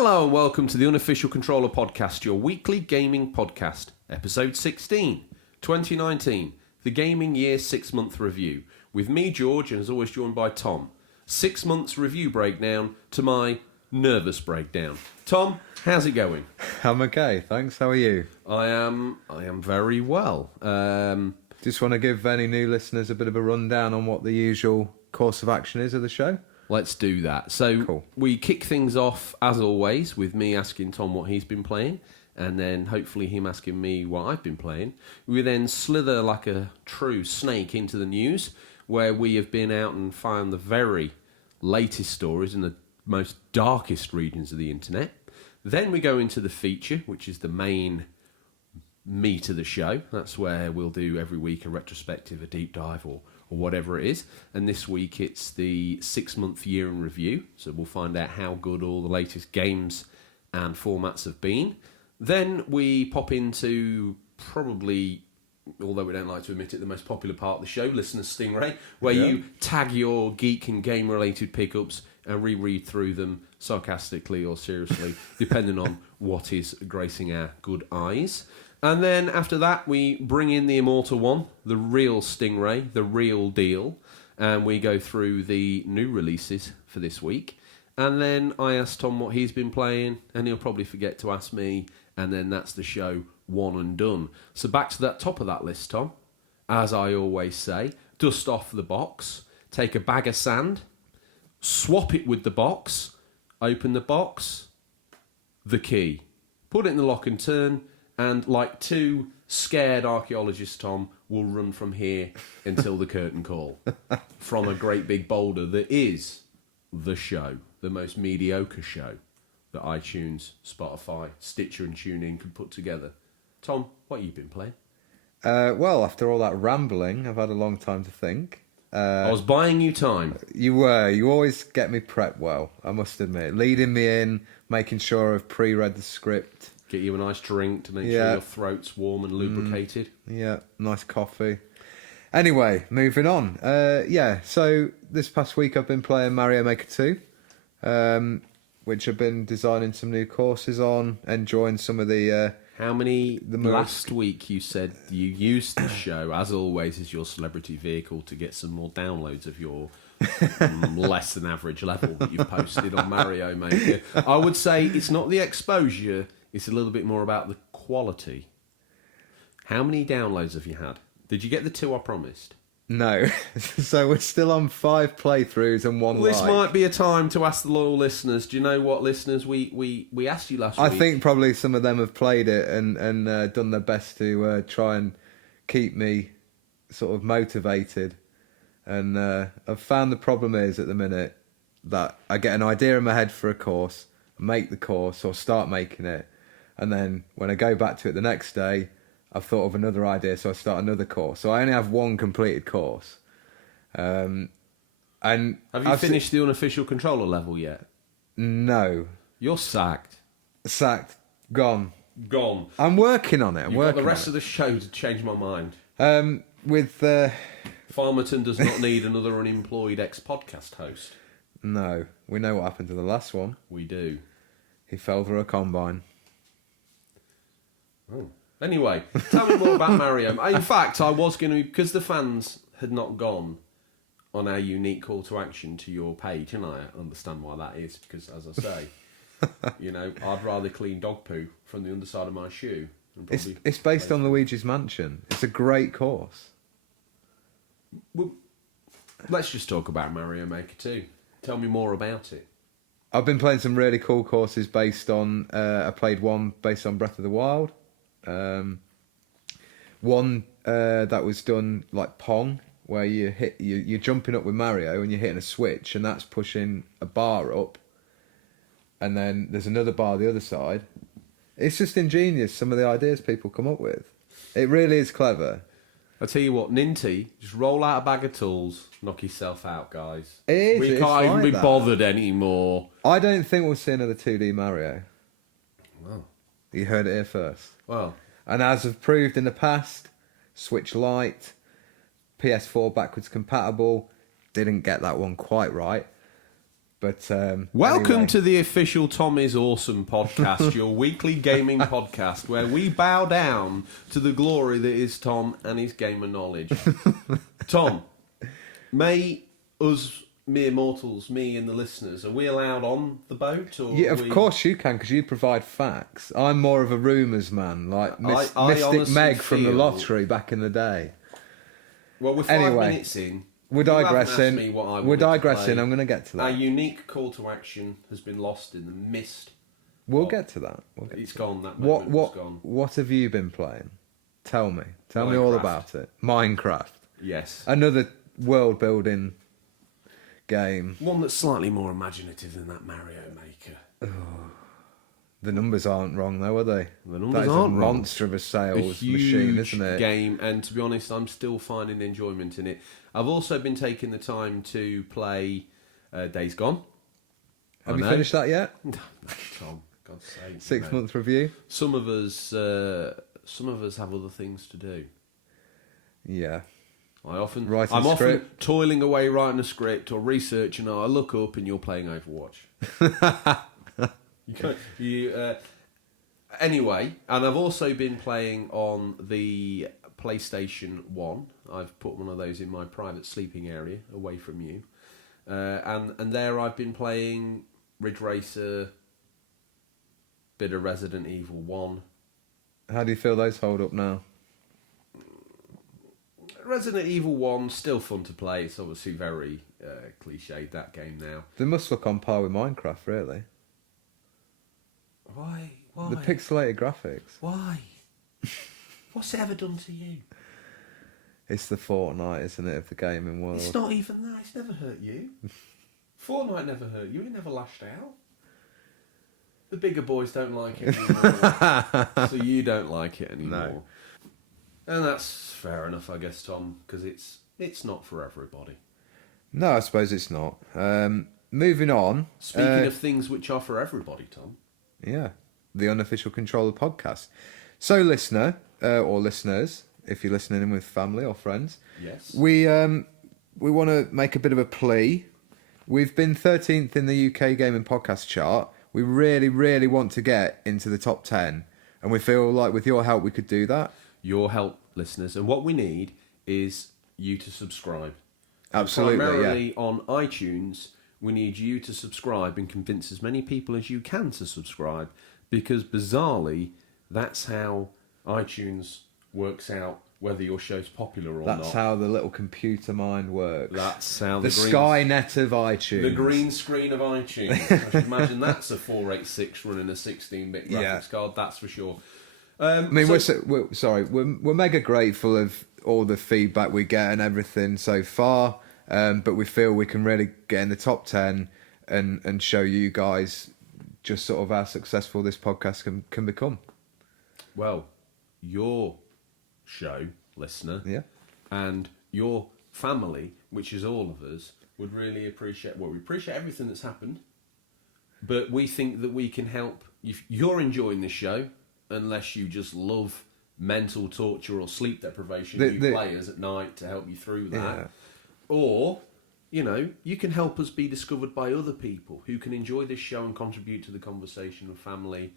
Hello and welcome to the Unofficial Controller Podcast, your weekly gaming podcast, episode 16, 2019, the Gaming Year 6-month review, with me, George, and as always joined by Tom. 6 months review breakdown to my nervous breakdown. Tom, how's it going? I'm okay, thanks. How are you? I am very well. Just want to give any new listeners a bit of a rundown on what the usual course of action is of the show? Let's do that. So Cool. We kick things off, as always, with me asking Tom what he's been playing, and then hopefully him asking me what I've been playing. We then slither like a true snake into the news, where we have been out and found the very latest stories in the most darkest regions of the internet. Then we go into the feature, which is the main meat of the show. That's where we'll do every week a retrospective, a deep dive, or whatever it is. And this week it's the 6-month year in review. So we'll find out how good all the latest games and formats have been. Then we pop into probably, although we don't like to admit it, the most popular part of the show, Listener Stingray, where you tag your geek and game-related pickups and reread through them sarcastically or seriously, depending on what is gracing our good eyes. And then after that, we bring in the immortal one, the real Stingray, the real deal, and we go through the new releases for this week. And then I ask Tom what he's been playing, and he'll probably forget to ask me, and then that's the show, one and done. So back to that top of that list, Tom. As I always say, dust off the box, take a bag of sand, swap it with the box, open the box, the key, put it in the lock and turn, and like two scared archaeologists, Tom, will run from here until the curtain call. From a great big boulder that is the show, the most mediocre show that iTunes, Spotify, Stitcher and TuneIn could put together. Tom, what have you been playing? Well, after all that rambling, I've had a long time to think. I was buying you time. You were. You always get me prepped well, I must admit. Leading me in, making sure I've pre-read the script. Get you a nice drink to make sure your throat's warm and lubricated. Yeah, nice coffee. Anyway, moving on. So this past week I've been playing Mario Maker 2, which I've been designing some new courses on, enjoying some of the... How many last week you said you used the show, as always, as your celebrity vehicle to get some more downloads of your less than average level that you've posted on Mario Maker? I would say it's not the exposure, it's a little bit more about the quality. How many downloads have you had? Did you get the 2 I promised? No. So we're still on 5 playthroughs and 1 This like. might be a time to ask the loyal listeners. Do you know what, listeners? We asked you last week. I think probably some of them have played it and done their best to try and keep me sort of motivated. And I've found the problem is at the minute that I get an idea in my head for a course, make the course or start making it. And then when I go back to it the next day, I've thought of another idea, so I start another course. So I only have 1 completed course. And have you finished the unofficial controller level yet? No. You're sacked. Sacked. Gone. Gone. I'm working on it. You've got the rest of the show to change my mind. With Farmerton does not need another unemployed ex-podcast host. No. We know what happened to the last one. We do. He fell through a combine. Oh. Anyway, tell me more about Mario. In fact, I was going to, because the fans had not gone on our unique call to action to your page, and I understand why that is, because as I say, I'd rather clean dog poo from the underside of my shoe. It's based on Luigi's Mansion. It's a great course. Well, let's just talk about Mario Maker 2. Tell me more about it. I've been playing some really cool courses based on... I played one based on Breath of the Wild. One that was done like Pong, where you're jumping up with Mario and you're hitting a switch, and that's pushing a bar up, and then there's another bar the other side. It's just ingenious, some of the ideas people come up with. It really is clever. I tell you what, Ninty, just roll out a bag of tools, knock yourself out, guys. We can't even be bothered anymore. I don't think we'll see another 2D Mario. Wow. You heard it here first. Well, and as I've proved in the past, Switch Lite, PS4 backwards compatible, didn't get that one quite right. But Welcome anyway. to the official Tom is Awesome podcast, your weekly gaming podcast, where we bow down to the glory that is Tom and his gamer knowledge. Tom, may us mere mortals, me and the listeners, are we allowed on the boat? Or Yeah, of course you can, because you provide facts. I'm more of a rumours man, like I Mystic honestly Meg from the feel- lottery back in the day. Well, we're 5 Anyway, minutes in. We're You haven't asked digressing. me what I We're wanted to digressing. play. I'm going to get to Our that. unique call to action has been lost in the mist. We'll get to that. It's gone. That What moment was gone. what have you been playing? Tell me. Tell me Minecraft. all about it. Minecraft. Yes. Another world building game. One that's slightly more imaginative than that Mario Maker. The numbers aren't wrong though, are they? The numbers that is aren't a wrong. monster of a A sales huge machine, isn't it? game, and to be honest, I'm still finding enjoyment in it. I've also been taking the time to play Days Gone. Have you finished that yet? Tom, God's sake. 6 no. month review? Some of us have other things to do. Yeah. I'm Writing often script. toiling away writing a script or researching. I look up and you're playing Overwatch. Anyway, and I've also been playing on the PlayStation 1. I've put one of those in my private sleeping area away from you. And there I've been playing Ridge Racer, bit of Resident Evil 1. How do you feel those hold up now? Resident Evil 1, still fun to play. It's obviously very cliched, that game now. They must look on par with Minecraft, really. Why? The pixelated graphics. Why? What's it ever done to you? It's the Fortnite, isn't it, of the gaming world? It's not even that. It's never hurt you. Fortnite never hurt you. It never lashed out. The bigger boys don't like it anymore. So you don't like it anymore. No. And that's fair enough, I guess, Tom, because it's not for everybody. No, I suppose it's not. Moving on. Speaking of things which are for everybody, Tom. Yeah, the Unofficial Controller podcast. So, listener, or listeners, if you're listening in with family or friends, Yes. we want to make a bit of a plea. We've been 13th in the UK Gaming Podcast chart. We really, really want to get into the top 10, and we feel like with your help we could do that. Your help, listeners, and what we need is you to subscribe. Absolutely, Primarily on iTunes, we need you to subscribe and convince as many people as you can to subscribe, because bizarrely, that's how iTunes works out whether your show's popular or not. That's how the little computer mind works. That's how the Skynet of iTunes. The green screen of iTunes. I should imagine that's a 486 running a 16-bit graphics card, that's for sure. I mean, we're mega grateful of all the feedback we get and everything so far, but we feel we can really get in the top 10 and show you guys just sort of how successful this podcast can become. Well, your show, listener, Yeah. and your family, which is all of us, would really appreciate... Well, we appreciate everything that's happened, but we think that we can help... If you're enjoying this show, unless you just love mental torture or sleep deprivation, you play us at night to help you through that. Yeah. Or, you can help us be discovered by other people who can enjoy this show and contribute to the conversation of family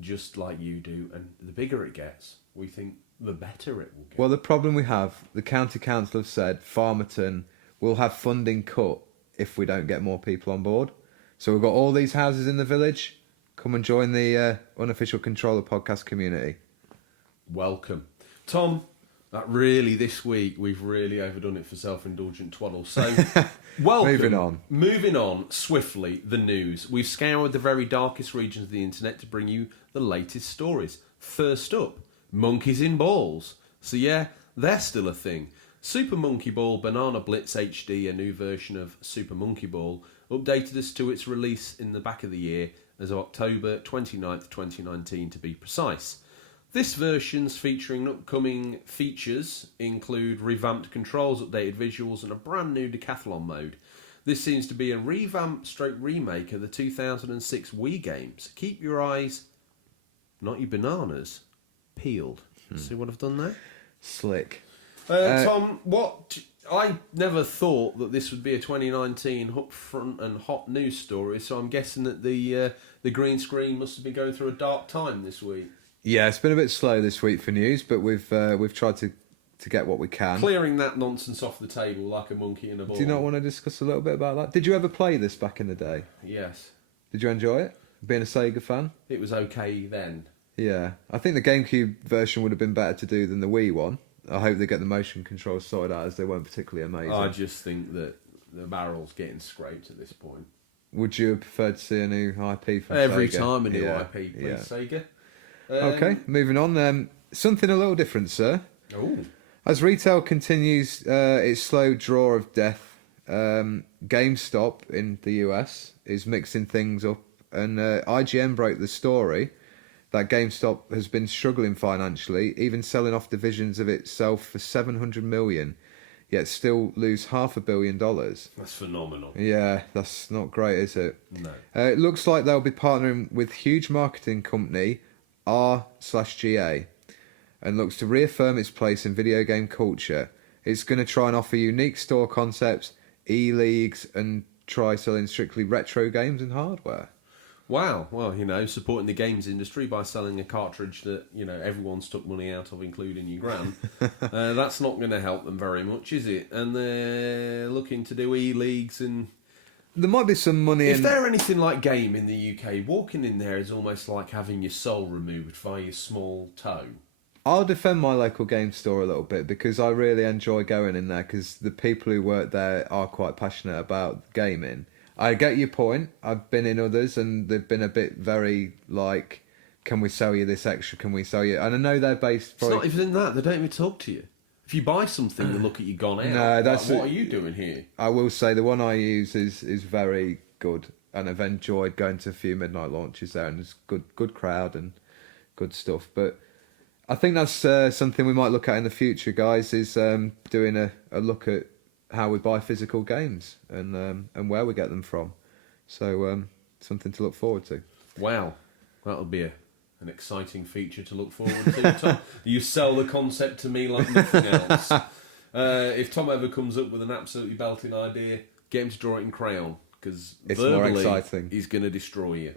just like you do. And the bigger it gets, we think the better it will get. Well, the problem we have, the county council have said Farmerton will have funding cut if we don't get more people on board. So we've got all these houses in the village. Come and join the Unofficial Controller podcast community. Welcome. Tom, this week, we've really overdone it for self-indulgent twaddle. So, welcome. Moving on, swiftly, the news. We've scoured the very darkest regions of the internet to bring you the latest stories. First up, monkeys in balls. So yeah, they're still a thing. Super Monkey Ball Banana Blitz HD, a new version of Super Monkey Ball, updated us to its release in the back of the year as of October 29th, 2019 to be precise. This version's featuring upcoming features include revamped controls, updated visuals and a brand new decathlon mode. This seems to be a revamp stroke remake of the 2006 Wii games. Keep your eyes, not your bananas, peeled. See what I've done there? Slick. Tom, what? I never thought that this would be a 2019 upfront and hot news story, so I'm guessing that the green screen must have been going through a dark time this week. Yeah, it's been a bit slow this week for news, but we've tried to get what we can. Clearing that nonsense off the table like a monkey in a ball. Do you not want to discuss a little bit about that? Did you ever play this back in the day? Yes. Did you enjoy it? Being a Sega fan? It was okay then. Yeah. I think the GameCube version would have been better to do than the Wii one. I hope they get the motion controls sorted out, as they weren't particularly amazing. I just think that the barrel's getting scraped at this point. Would you have preferred to see a new IP from Every Sega? time a new IP, please, Sega. Okay, moving on. Something a little different, sir. Oh. As retail continues its slow draw of death, GameStop in the US is mixing things up, and IGN broke the story that GameStop has been struggling financially, even selling off divisions of itself for $700 million, yet still lose $500 million. That's phenomenal. Yeah, that's not great, is it? No. It looks like they'll be partnering with huge marketing company R/GA, and looks to reaffirm its place in video game culture. It's going to try and offer unique store concepts, e-leagues, and try selling strictly retro games and hardware. Wow, well, supporting the games industry by selling a cartridge that, everyone's took money out of, including your gran, that's not going to help them very much, is it? And they're looking to do e-leagues and... There might be some money If they're anything like Game in the UK, walking in there is almost like having your soul removed via your small toe. I'll defend my local game store a little bit, because I really enjoy going in there, because the people who work there are quite passionate about gaming. I get your point. I've been in others and they've been a bit very like, can we sell you this extra? Can we sell you? And I know they're based... It's not even that. They don't even talk to you. If you buy something, they look at you gone out. No, that's... Like, what are you doing here? I will say the one I use is very good, and I've enjoyed going to a few midnight launches there, and it's good crowd and good stuff. But I think that's something we might look at in the future, guys, is doing a look at how we buy physical games and where we get them from. So something to look forward to. Wow, that'll be an exciting feature to look forward to, Tom. You sell the concept to me like nothing else. If Tom ever comes up with an absolutely belting idea, get him to draw it in crayon, because verbally more exciting. He's going to destroy you.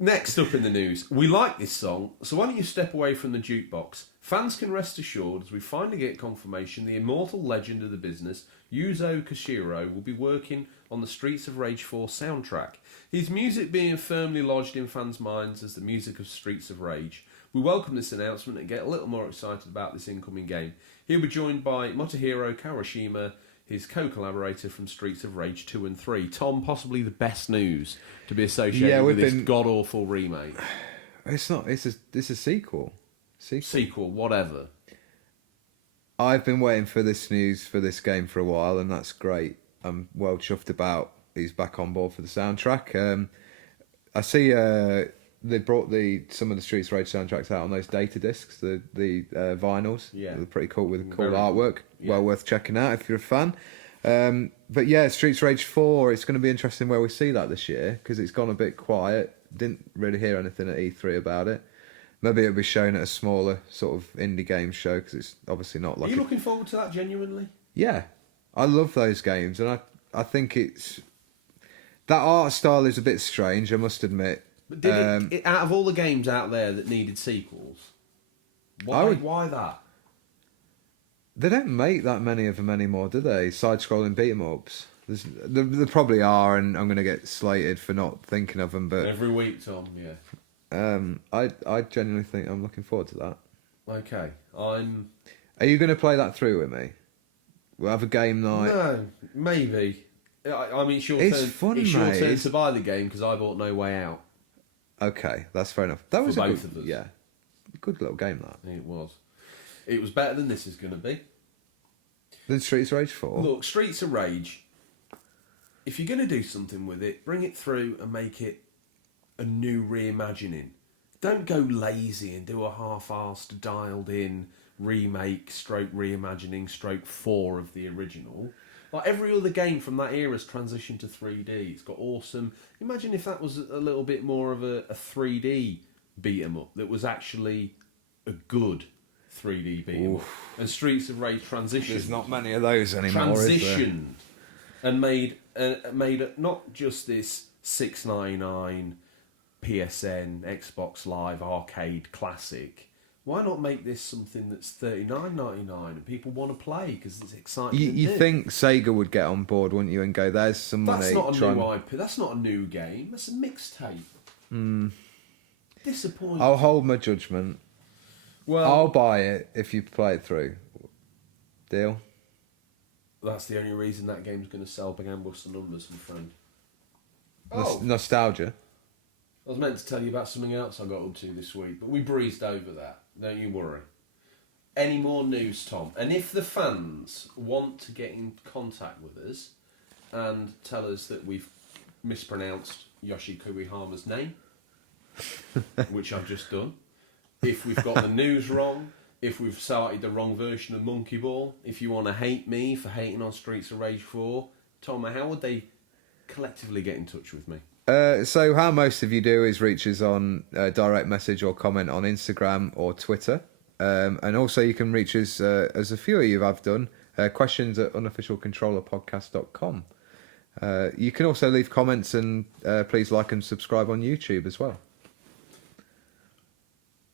Next up in the news, we like this song, so why don't you step away from the jukebox? Fans can rest assured, as we finally get confirmation, the immortal legend of the business, Yuzo Koshiro, will be working on the Streets of Rage 4 soundtrack. His music being firmly lodged in fans' minds as the music of Streets of Rage. We welcome this announcement and get a little more excited about this incoming game. He'll be joined by Motohiro Kawashima, his co-collaborator from Streets of Rage 2 and 3. Tom, possibly the best news to be associated with this god-awful remake. It's not. It's a sequel. Sequel, whatever. I've been waiting for this news for this game for a while, and that's great. I'm well chuffed about he's back on board for the soundtrack. I see they brought some of the Streets of Rage soundtracks out on those data discs, the vinyls. Yeah. They're pretty cool with cool Very artwork. Yeah. Well worth checking out if you're a fan. But yeah, Streets of Rage 4, it's going to be interesting where we see that this year, because it's gone a bit quiet. Didn't really hear anything at E3 about it. Maybe it'll be shown at a smaller sort of indie game show, because it's obviously not like... Are you looking forward to that genuinely? Yeah. I love those games, and I think it's... That art style is a bit strange, I must admit. But did it out of all the games out there that needed sequels, why that? They don't make that many of them anymore, do they? Side-scrolling beat-em-ups. There probably are, and I'm going to get slated for not thinking of them, but... Every week, Tom, yeah. I genuinely think I'm looking forward to that. Okay, Are you going to play that through with me? We'll have a game night. No, maybe. I mean, it's your It's turn. fun, it's your mate. turn to buy the game, because I bought No Way Out. Okay, that's fair enough. That was For a both good, of us. yeah, good little game that. It was. It was better than this is going to be. Then Streets of Rage 4. Look, Streets of Rage, if you're going to do something with it, bring it through and make it a new reimagining. Don't go lazy and do a half-assed, dialed-in remake, stroke reimagining, stroke 4 of the original. Like every other game from that era's transitioned to 3D. It's got awesome... Imagine if that was a little bit more of a 3D beat-em-up that was actually a good 3D beat 'em up. And Streets of Rage transitioned. There's not many of those anymore, Transitioned and made not just this $6.99 PSN Xbox Live arcade classic. Why not make this something that's $39.99 and people want to play because it's exciting? You think Sega would get on board, wouldn't you, and go, there's some money. That's not a new IP. That's not a new game. That's a mixtape. Disappointing. I'll hold my judgment. Well, I'll buy it if you play it through. Deal? that's the only reason that game's going to sell gangbusters numbers, my friend. Nostalgia. I was meant to tell you about something else I got up to this week, but we breezed over that. Don't you worry. Any more news, Tom? And if the fans want to get in contact with us and tell us that we've mispronounced Yoshi Kuihama's name, which I've just done, if we've got the news wrong, if we've started the wrong version of Monkey Ball, if you want to hate me for hating on Streets of Rage 4, Tom, how would they collectively get in touch with me? So how most of you do is reach us on direct message or comment on Instagram or Twitter. And also you can reach us, as a few of you have done, questions at unofficialcontrollerpodcast.com. You can also leave comments and please like and subscribe on YouTube as well.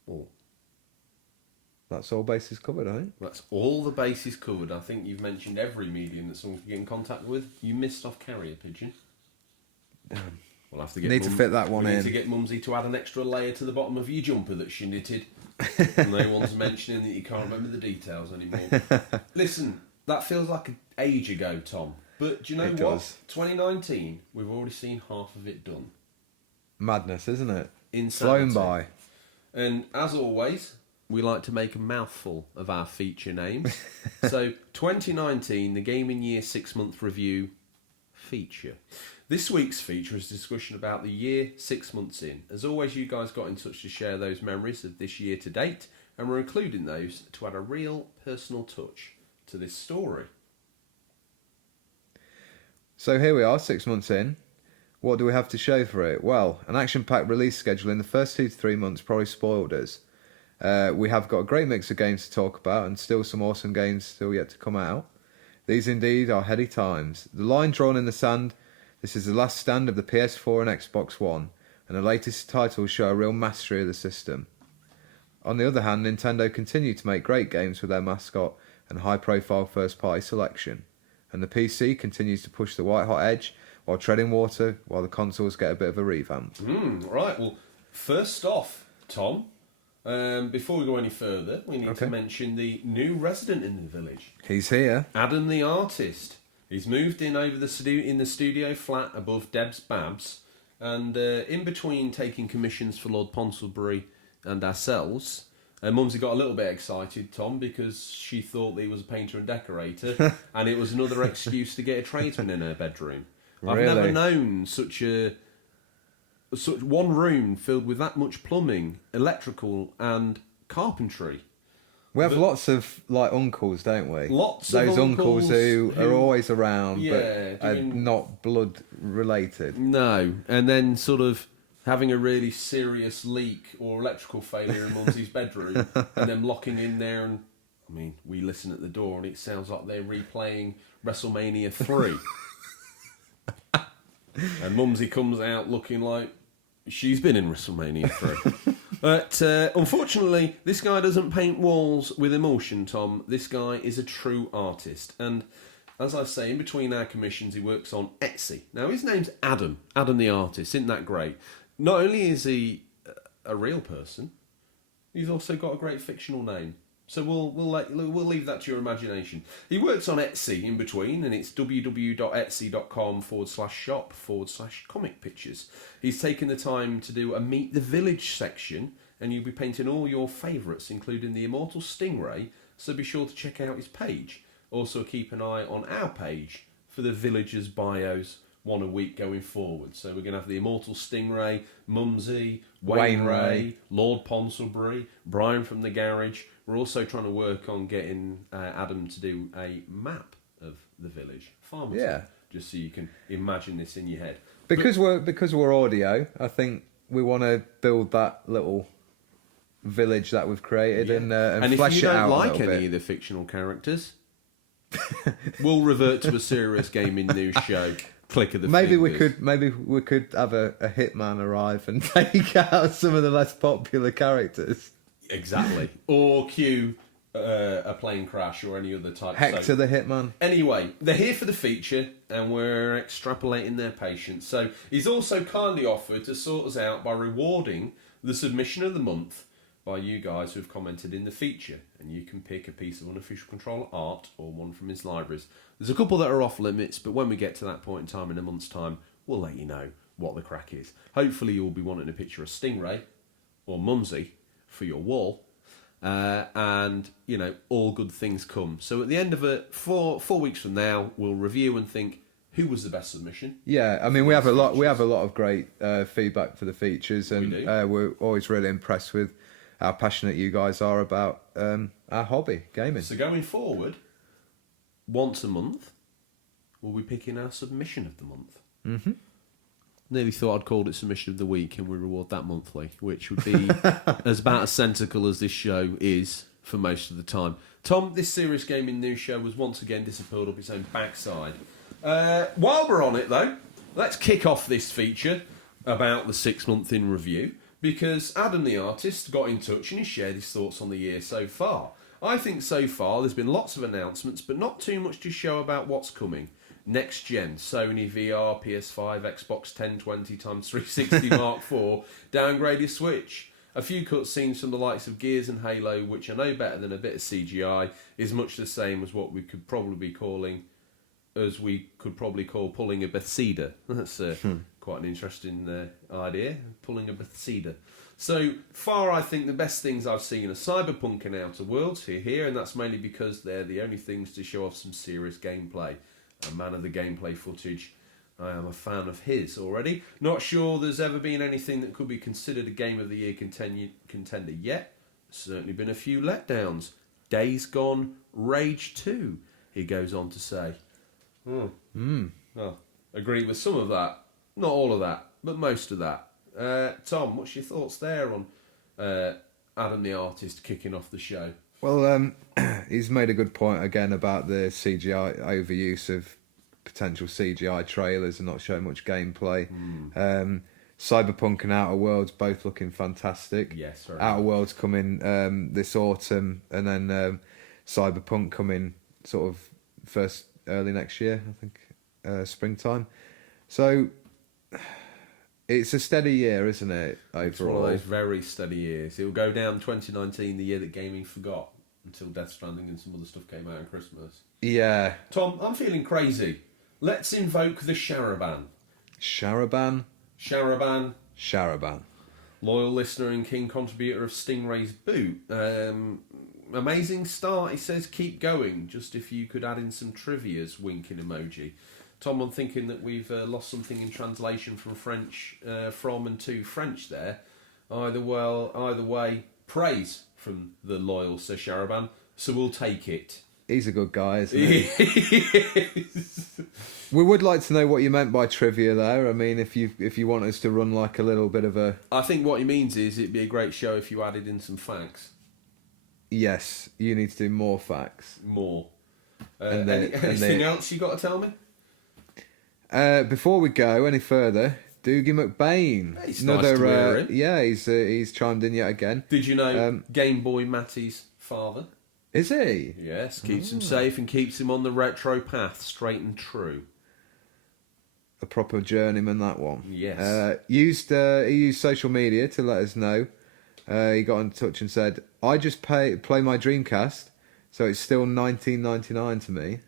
Oh. That's all bases covered, I think. That's all the bases covered. I think you've mentioned every medium that someone can get in contact with. You missed off carrier pigeon. We'll have to get to fit that one in. Need to get Mumsy to add an extra layer to the bottom of your jumper that she knitted. And no one's mentioning that you can't remember the details anymore. Listen, that feels like an age ago, Tom. But do you know It what? does. 2019, we've already seen half of it done. Madness, isn't it? Insanity. Flown by. And as always, we like to make a mouthful of our feature names. So, 2019, the Gaming Year 6-month review feature. This week's feature is a discussion about the year 6 months in. As always, you guys got in touch to share those memories of this year to date, and we're including those to add a real personal touch to this story. So here we are, 6 months in. What do we have to show for it? Well, an action-packed release schedule in the first 2 to 3 months probably spoiled us. We have got a great mix of games to talk about and still some awesome games still yet to come out. These indeed are heady times. The line drawn in the sand, this is the last stand of the PS4 and Xbox One, and the latest titles show a real mastery of the system. On the other hand, Nintendo continue to make great games with their mascot and high-profile first-party selection, and the PC continues to push the white-hot edge while treading water while the consoles get a bit of a revamp. Right, well, first off, Tom, before we go any further, we need to mention the new resident in the village. He's here. Adam the artist. He's moved in over in the studio flat above Deb's Babs, and in between taking commissions for Lord Ponsonbury and ourselves, Mumsy got a little bit excited, Tom, because she thought that he was a painter and decorator, and it was another excuse to get a tradesman in her bedroom. Really? I've never known such one room filled with that much plumbing, electrical, and carpentry. We have lots of uncles, don't we? Lots of those uncles who are always around, yeah, but are not blood related. No, and then sort of having a really serious leak or electrical failure in Mumsy's bedroom, and them locking in there, and I mean, we listen at the door, and it sounds like they're replaying WrestleMania 3. And Mumsy comes out looking like she's been in WrestleMania 3. But unfortunately, this guy doesn't paint walls with emotion, Tom. This guy is a true artist. And as I say, in between our commissions, he works on Etsy. Now, his name's Adam the artist. Isn't that great? Not only is he a real person, he's also got a great fictional name. So we'll leave that to your imagination. He works on Etsy in between, and it's www.etsy.com/shop/comic pictures. He's taken the time to do a Meet the Village section, and you'll be painting all your favourites, including the immortal Stingray, so be sure to check out his page. Also keep an eye on our page for the villagers' bios, one a week going forward. So we're going to have the immortal Stingray, Mumsy, Wayne Ray, Lord Ponsonbury, Brian from the garage. We're also trying to work on getting Adam to do a map of the village, Farmerton, just so you can imagine this in your head. Because we're audio, I think we want to build that little village that we've created and And flesh if you it don't out a like little any bit. of the fictional characters, we'll revert to a serious gaming news show. Click of the Maybe fingers. we could have a hitman arrive and take out some of the less popular characters. Exactly. Or cue a plane crash or any other type. Hector the hitman. Anyway, they're here for the feature, and we're extrapolating their patience. So he's also kindly offered to sort us out by rewarding the submission of the month by you guys who have commented in the feature. And you can pick a piece of unofficial controller art or one from his libraries. There's a couple that are off limits, but when we get to that point in time in a month's time, we'll let you know what the crack is. Hopefully you'll be wanting a picture of Stingray or Mumsy for your wall. And, you know, all good things come. So at the end of it, 4 weeks from now, we'll review and think who was the best submission. Yeah, I mean we have a lot of great feedback for the features, and We do. we're always really impressed with how passionate you guys are about our hobby, gaming. So going forward, once a month, we'll be picking our submission of the month. Mm-hmm. Nearly thought I'd called it submission of the week, and we reward that monthly, which would be as about as sensical as this show is for most of the time. Tom, this serious gaming news show was once again disappeared up its own backside. While we're on it, though, let's kick off this feature about the 6 month in review, because Adam the artist got in touch and he shared his thoughts on the year so far. I think so far there's been lots of announcements, but not too much to show about what's coming. Next gen, Sony VR, PS5, Xbox 1020 x 360 Mark IV, downgraded Switch. A few cutscenes from the likes of Gears and Halo, which I know better than a bit of CGI, is much the same as what we could probably call pulling a Bethesda. That's quite an interesting idea, pulling a Bethesda. So far, I think the best things I've seen are Cyberpunk and Outer Worlds here, and that's mainly because they're the only things to show off some serious gameplay. A man of the gameplay footage. I am a fan of his already. Not sure there's ever been anything that could be considered a Game of the Year contender yet. Certainly been a few letdowns. Days Gone, Rage 2, he goes on to say. Well, agree with some of that. Not all of that, but most of that. Tom, what's your thoughts there on Adam the artist kicking off the show? Well, he's made a good point again about the CGI overuse of potential CGI trailers and not showing much gameplay. Cyberpunk and Outer Worlds both looking fantastic. Yes, very Outer much. Worlds coming this autumn, and then Cyberpunk coming sort of early next year, I think, springtime. So it's a steady year, isn't it? Overall, It's one of those very steady years. It will go down 2019, the year that gaming forgot, until Death Stranding and some other stuff came out at Christmas. Yeah. Tom, I'm feeling crazy. Let's invoke the Sharaban. Sharaban. Loyal listener and keen contributor of Stingray's Boot. Amazing start, he says, keep going. Just if you could add in some trivia's winking emoji. Tom, I'm thinking that we've lost something in translation from French, from and to French there. Either way, praise from the loyal Sir Sharaban, so we'll take it. He's a good guy, isn't he? We would like to know what you meant by trivia there. I mean, if you want us to run like a little bit of a... I think what he means is it'd be a great show if you added in some facts. Yes, you need to do more facts. More. Anything else you got to tell me? Before we go any further, Doogie McBain. It's nice to hear him. Yeah, he's chimed in yet again. Did you know Game Boy Matty's father? Is he? Yes, keeps him safe and keeps him on the retro path, straight and true. A proper journeyman, that one. Yes. He used social media to let us know. He got in touch and said, "I just play my Dreamcast, so it's still $19.99 to me."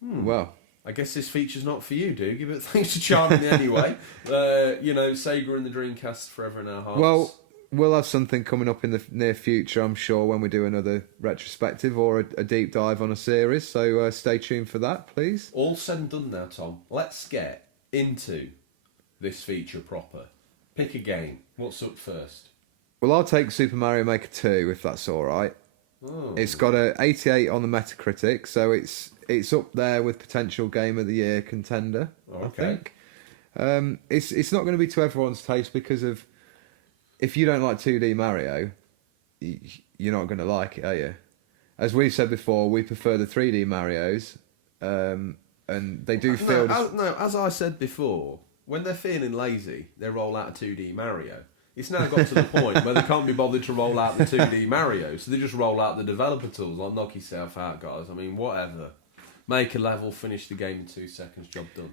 Well, I guess this feature's not for you, Doogie, but thanks for charming me anyway. Sega and the Dreamcast forever in our hearts. well, we'll have something coming up in the near future, I'm sure, when we do another retrospective or a deep dive on a series. So stay tuned for that, please. All said and done now, Tom. Let's get into this feature proper. Pick a game. What's up first? Well, I'll take Super Mario Maker 2 if that's all right. Oh. It's got a 88 on the Metacritic, so it's up there with potential Game of the Year contender. Okay. I think. It's not going to be to everyone's taste because of if you don't like 2D Mario, you're not going to like it, are you? As we've said before, we prefer the 3D Marios, and they do feel... No, as I said before, when they're feeling lazy, they roll out a 2D Mario. It's now got to the point where they can't be bothered to roll out the 2D Mario, so they just roll out the developer tools, like knock yourself out, guys. I mean, whatever. Make a level, finish the game in 2 seconds, job done.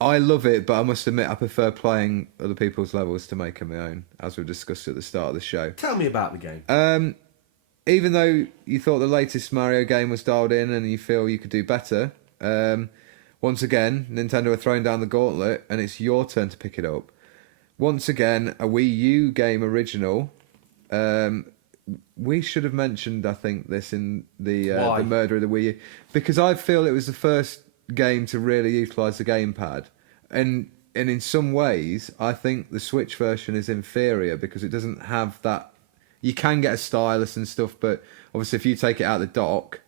I love it, but I must admit I prefer playing other people's levels to making my own, as we discussed at the start of the show. Tell me about the game. Even though you thought the latest Mario game was dialed in and you feel you could do better, once again, Nintendo are throwing down the gauntlet and it's your turn to pick it up. Once again, a Wii U game original. We should have mentioned, I think, this in the murder of the Wii U, because I feel it was the first game to really utilise the gamepad, and in some ways, I think the Switch version is inferior because it doesn't have that. You can get a stylus and stuff, but obviously, if you take it out of the dock,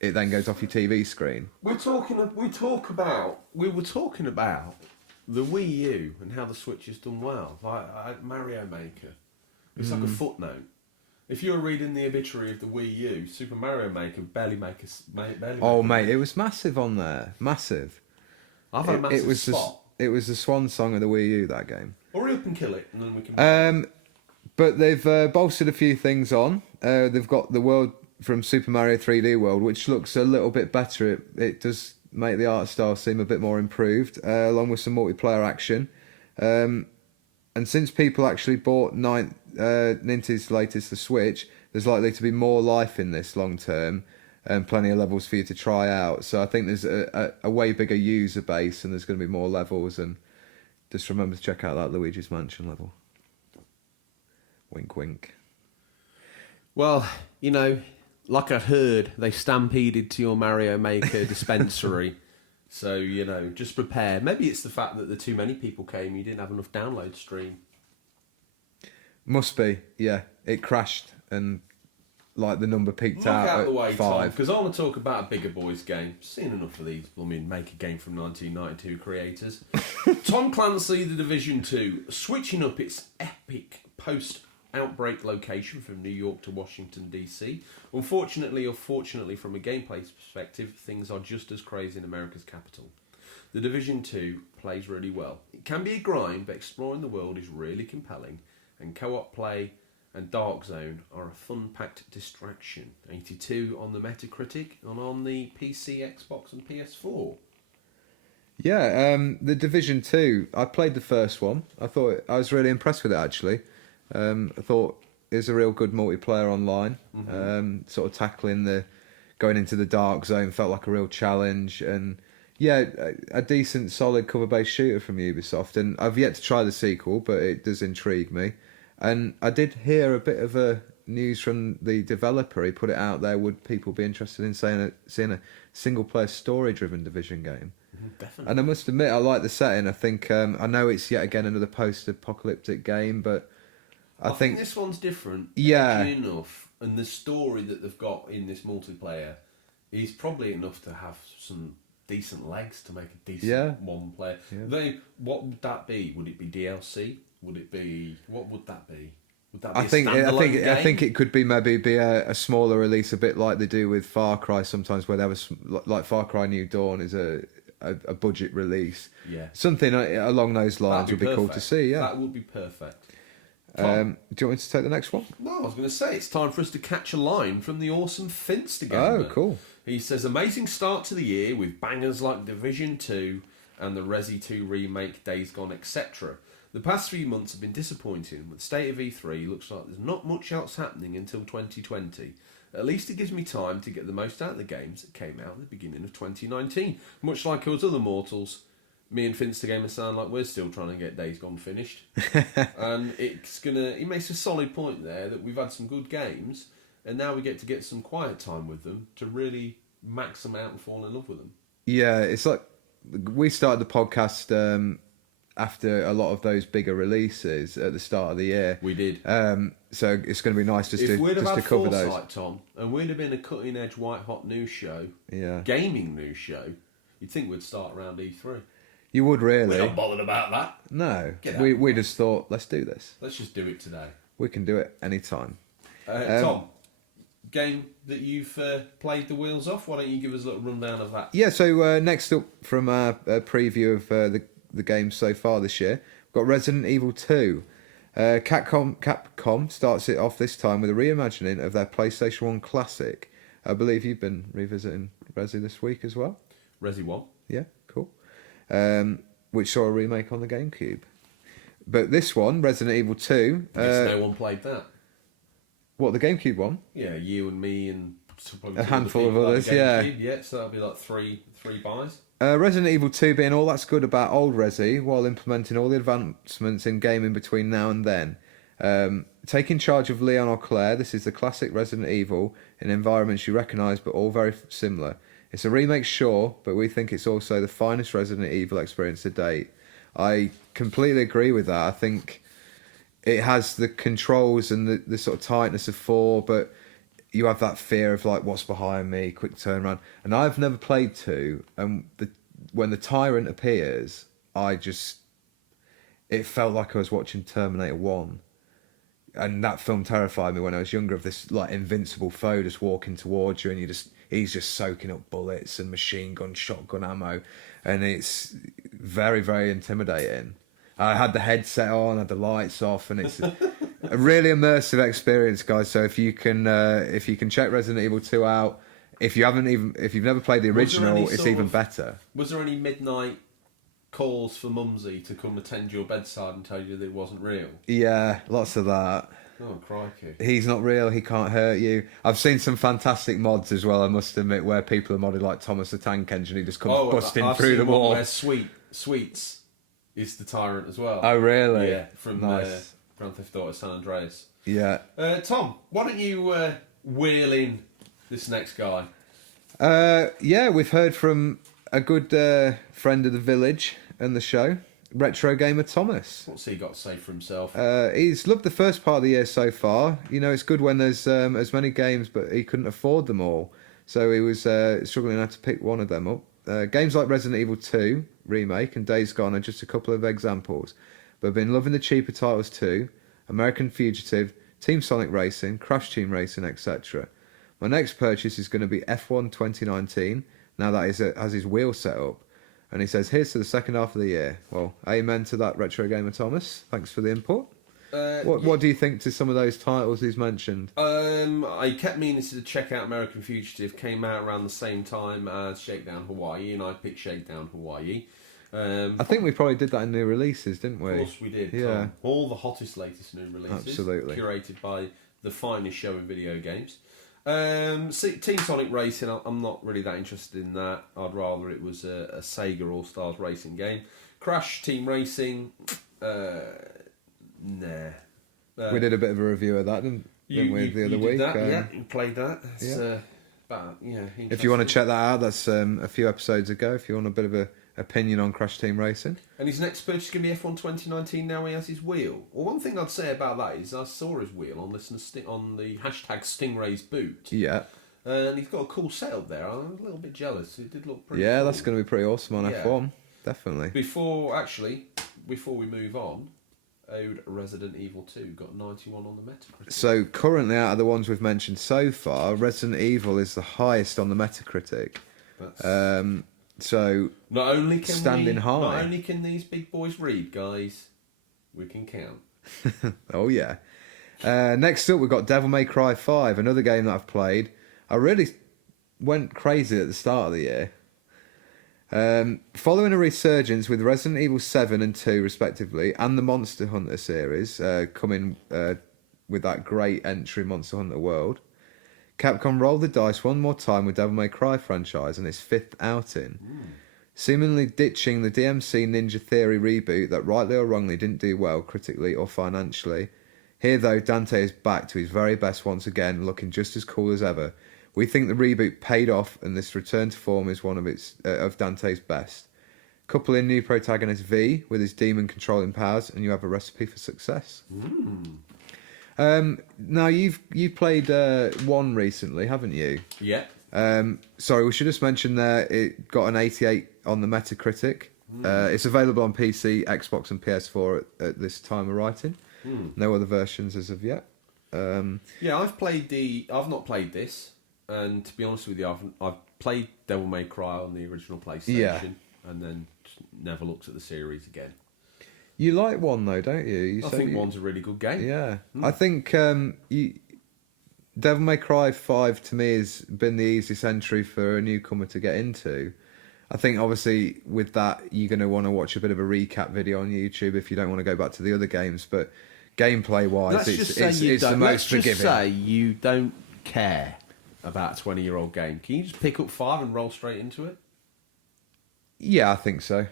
it then goes off your TV screen. We were talking about the Wii U and how the Switch has done well. Like Mario Maker, it's like a footnote. If you were reading the obituary of the Wii U, Super Mario Maker barely make mate, it was massive on there, massive. I've had a massive spot. It was the swan song of the Wii U, that game. Hurry up and kill it, and then we can. But they've bolstered a few things on. They've got the world from Super Mario 3D World, which looks a little bit better. It does make the art style seem a bit more improved, along with some multiplayer action. And since people actually bought Nintendo's latest, the Switch, there's likely to be more life in this long term, and plenty of levels for you to try out. So I think there's a way bigger user base, and there's going to be more levels. And just remember to check out that Luigi's Mansion level. Wink, wink. Well, you know, like I heard, they stampeded to your Mario Maker dispensary. So, you know, just prepare. Maybe it's the fact that too many people came, you didn't have enough download stream. Must be, yeah. It crashed and, like, the number peaked Look out of the at way, 5. Because I want to talk about a bigger boys game. Seen enough of these, make a game from 1992 creators. Tom Clancy, The Division 2, switching up its epic post-outbreak location from New York to Washington, D.C. Unfortunately or fortunately, from a gameplay perspective, things are just as crazy in America's capital. The Division 2 plays really well. It can be a grind, but exploring the world is really compelling, and co-op play and Dark Zone are a fun-packed distraction. 82 on the Metacritic and on the PC, Xbox and PS4. Yeah, The Division 2, I played the first one. I was really impressed with it, actually. I thought it was a real good multiplayer online. Sort of going into the Dark Zone felt like a real challenge, and yeah, a decent, solid cover-based shooter from Ubisoft. And I've yet to try the sequel, but it does intrigue me. And I did hear a bit of news from the developer. He put it out there. Would people be interested in seeing a single-player story-driven Division game? Definitely. And I must admit, I like the setting. I think I know it's yet again another post-apocalyptic game, but I think this one's different. Yeah, enough, and the story that they've got in this multiplayer is probably enough to have some decent legs to make a decent one player. Yeah. What would that be? Would it be DLC? Would it be? What would that be? Would that be I think it could be maybe a smaller release, a bit like they do with Far Cry sometimes, where they have like Far Cry New Dawn is a budget release. Yeah, something along those lines would be cool to see. Yeah, that would be perfect. Do you want me to take the next one? No, I was going to say it's time for us to catch a line from the awesome Finster. Oh, cool. He says, amazing start to the year with bangers like Division 2 and the Resi 2 remake, Days Gone, etc. The past few months have been disappointing. With the state of E3, looks like there's not much else happening until 2020. At least it gives me time to get the most out of the games that came out at the beginning of 2019. Much like us other mortals, me and Finster Gamer sound like we're still trying to get Days Gone finished. And he makes a solid point there that we've had some good games, and now we get some quiet time with them to really max them out and fall in love with them. Yeah, it's like we started the podcast after a lot of those bigger releases at the start of the year. We did. So it's going to be nice just to cover those. If we'd have had foresight, Tom, and we'd have been a cutting-edge, white-hot news show, gaming news show, you'd think we'd start around E3. You would really. We're not bothered about that. No. We just thought, let's do this. Let's just do it today. We can do it anytime. Tom, game that you've played the wheels off. Why don't you give us a little rundown of that? Yeah, so next up from our preview of the games so far this year, we've got Resident Evil 2. Capcom starts it off this time with a reimagining of their PlayStation 1 classic. I believe you've been revisiting Resi this week as well. Resi 1. Yeah, cool. Which saw a remake on the GameCube. But this one, Resident Evil 2... no one played that. What, the GameCube one? Yeah, you and me and... A handful of others, yeah. Yeah, so that'll be like three buys. Resident Evil 2 being all that's good about old Resi, while implementing all the advancements in gaming between now and then. Taking charge of Leon or Claire, this is the classic Resident Evil in environments you recognise but all very similar. It's a remake, sure, but we think it's also the finest Resident Evil experience to date. I completely agree with that. I think it has the controls and the sort of tightness of 4, but you have that fear of like what's behind me, quick turnaround. And I've never played 2, and when the tyrant appears, it felt like I was watching Terminator 1. And that film terrified me when I was younger, of this like invincible foe just walking towards you, and he's just soaking up bullets and machine gun, shotgun ammo, and it's very, very intimidating. I had the headset on, had the lights off, and it's a really immersive experience, guys. So if you can check Resident Evil 2 out, if you've never played the original, it's even better. Was there any midnight calls for Mumsy to come attend your bedside and tell you that it wasn't real? Yeah, lots of that. Oh, crikey. He's not real, he can't hurt you. I've seen some fantastic mods as well, I must admit, where people are modded like Thomas the Tank Engine, he just comes busting through the wall. Where Sweets is the tyrant as well. Oh, really? Yeah, from nice. Grand Theft Auto San Andreas. Yeah. Tom, why don't you wheel in this next guy? Yeah, we've heard from a good friend of the village and the show, Retro Gamer Thomas. What's he got to say for himself? He's loved the first part of the year so far. You know, it's good when there's as many games, but he couldn't afford them all. So he was struggling how to pick one of them up. Games like Resident Evil 2 Remake and Days Gone are just a couple of examples. But I've been loving the cheaper titles too. American Fugitive, Team Sonic Racing, Crash Team Racing, etc. My next purchase is going to be F1 2019. Now that has his wheel set up. And he says, here's to the second half of the year. Well, amen to that, Retro Gamer Thomas. Thanks for the input. What do you think to some of those titles he's mentioned? I kept meaning to check out American Fugitive. Came out around the same time as Shakedown Hawaii, and I picked Shakedown Hawaii. I think we probably did that in new releases, didn't we? Of course we did. Yeah. Tom. All the hottest, latest new releases. Absolutely. Curated by the finest show in video games. Team Sonic Racing, I'm not really that interested in that. I'd rather it was a Sega All-Stars racing game. Crash Team Racing, nah. We did a bit of a review of that, didn't we, the other week? Yeah, you played that. If you want to check that out, that's a few episodes ago, if you want a bit of a opinion on Crash Team Racing. And his next purchase is going to be F1 2019. Now he has his wheel. Well, one thing I'd say about that is I saw his wheel on the hashtag Stingrays boot. Yeah. And he's got a cool setup there. I'm a little bit jealous. It did look pretty. Yeah, cool. That's going to be pretty awesome on F1. Definitely. Before we move on, Resident Evil 2 got 91 on the Metacritic. So currently, out of the ones we've mentioned so far, Resident Evil is the highest on the Metacritic. So not only can standing high. Not only can these big boys read, guys, we can count. Oh yeah. Next up, we've got Devil May Cry 5, another game that I've played. I really went crazy at the start of the year. Following a resurgence with Resident Evil 7 and 2 respectively, and the Monster Hunter series coming with that great entry Monster Hunter World, Capcom rolled the dice one more time with Devil May Cry franchise and its fifth outing. Seemingly ditching the DMC Ninja Theory reboot that rightly or wrongly didn't do well critically or financially. Here though, Dante is back to his very best once again, looking just as cool as ever. We think the reboot paid off, and this return to form is one of Dante's best. Couple in new protagonist V with his demon controlling powers, and you have a recipe for success. Now you've played 1 recently, haven't you? Yeah. Sorry, we should just mention there it got an 88 on the Metacritic. It's available on PC, Xbox, and PS4 at this time of writing. No other versions as of yet. Yeah, I've not played this, and to be honest with you, I've played Devil May Cry on the original PlayStation, and then just never looked at the series again. You like 1 though, don't you? I think 1's a really good game. Yeah, I think Devil May Cry 5 to me has been the easiest entry for a newcomer to get into. I think obviously with that you're going to want to watch a bit of a recap video on YouTube if you don't want to go back to the other games, but gameplay wise it's the most forgiving. Let's just say you don't care about a 20-year-old game. Can you just pick up 5 and roll straight into it? Yeah, I think so.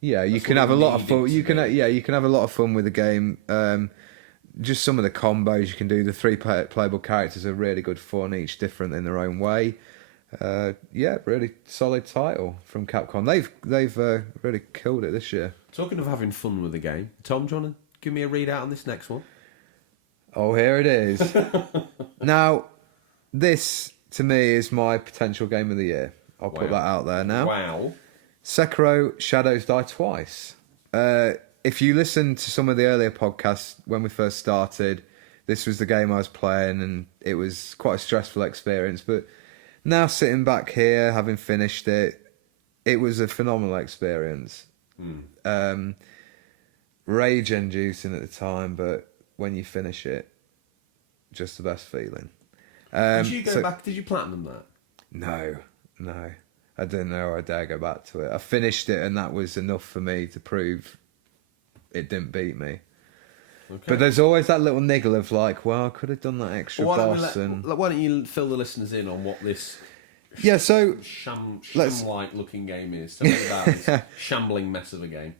Yeah, you That's can what have a it lot of needed fun. to You can be. you can have a lot of fun with the game. Just some of the combos you can do. The 3 playable characters are really good fun, each different in their own way. Yeah, really solid title from Capcom. They've really killed it this year. Talking of having fun with the game, Tom, do you want to give me a readout on this next one? Oh, here it is. Now, this to me is my potential game of the year. I'll put that out there now. Wow. Sekiro Shadows Die Twice. If you listen to some of the earlier podcasts when we first started, this was the game I was playing and it was quite a stressful experience. But now sitting back here, having finished it, it was a phenomenal experience. Rage-inducing at the time, but when you finish it, just the best feeling. Did you go back? Did you platinum that? No. I don't know. I dare go back to it. I finished it, and that was enough for me to prove it didn't beat me. Okay. But there's always that little niggle of like, well, I could have done that extra boss. Why don't you fill the listeners in on what this sham-like looking game is? Tell me about this shambling mess of a game.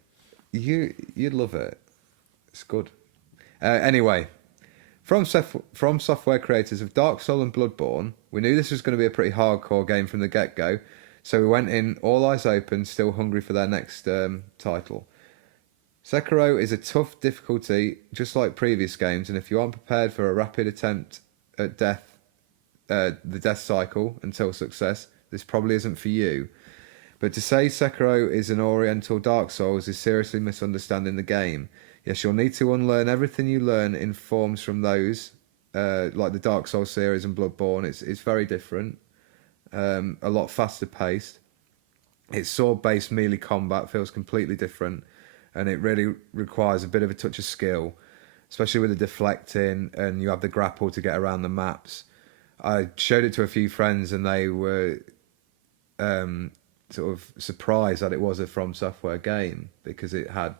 You'd love it. It's good. Anyway, from software creators of Dark Souls and Bloodborne, we knew this was going to be a pretty hardcore game from the get-go, so we went in all eyes open, still hungry for their next title. Sekiro is a tough difficulty, just like previous games, and if you aren't prepared for a rapid attempt at the death cycle until success, this probably isn't for you. But to say Sekiro is an Oriental Dark Souls is seriously misunderstanding the game. Yes, you'll need to unlearn everything you learn in forms from those, like the Dark Souls series and Bloodborne. It's very different, a lot faster paced. Its sword-based melee combat feels completely different, and it really requires a bit of a touch of skill, especially with the deflecting, and you have the grapple to get around the maps. I showed it to a few friends, and they were sort of surprised that it was a From Software game because it had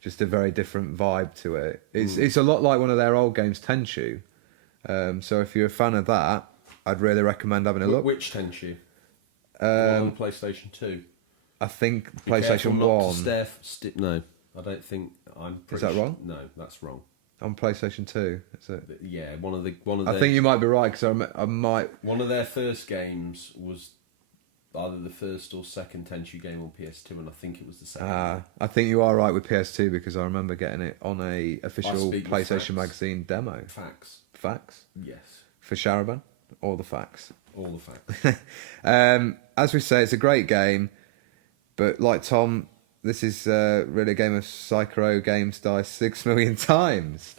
just a very different vibe to it. It's a lot like one of their old games, Tenchu. So if you're a fan of that, I'd really recommend having a look. Which Tenchu? On PlayStation 2. I think PlayStation 1. No, I don't think. Is that wrong? No, that's wrong. On PlayStation 2, is it? Yeah, one of the. I think you might be right because I might. One of their first games was either the first or second Tenchu game on PS2, and I think it was the second. I think you are right with PS2 because I remember getting it on a official PlayStation Magazine demo. Facts? Yes. For Sharaban? All the facts. All the facts. As we say, it's a great game, but like Tom, this is really a game of Sekiro games die 6 million times.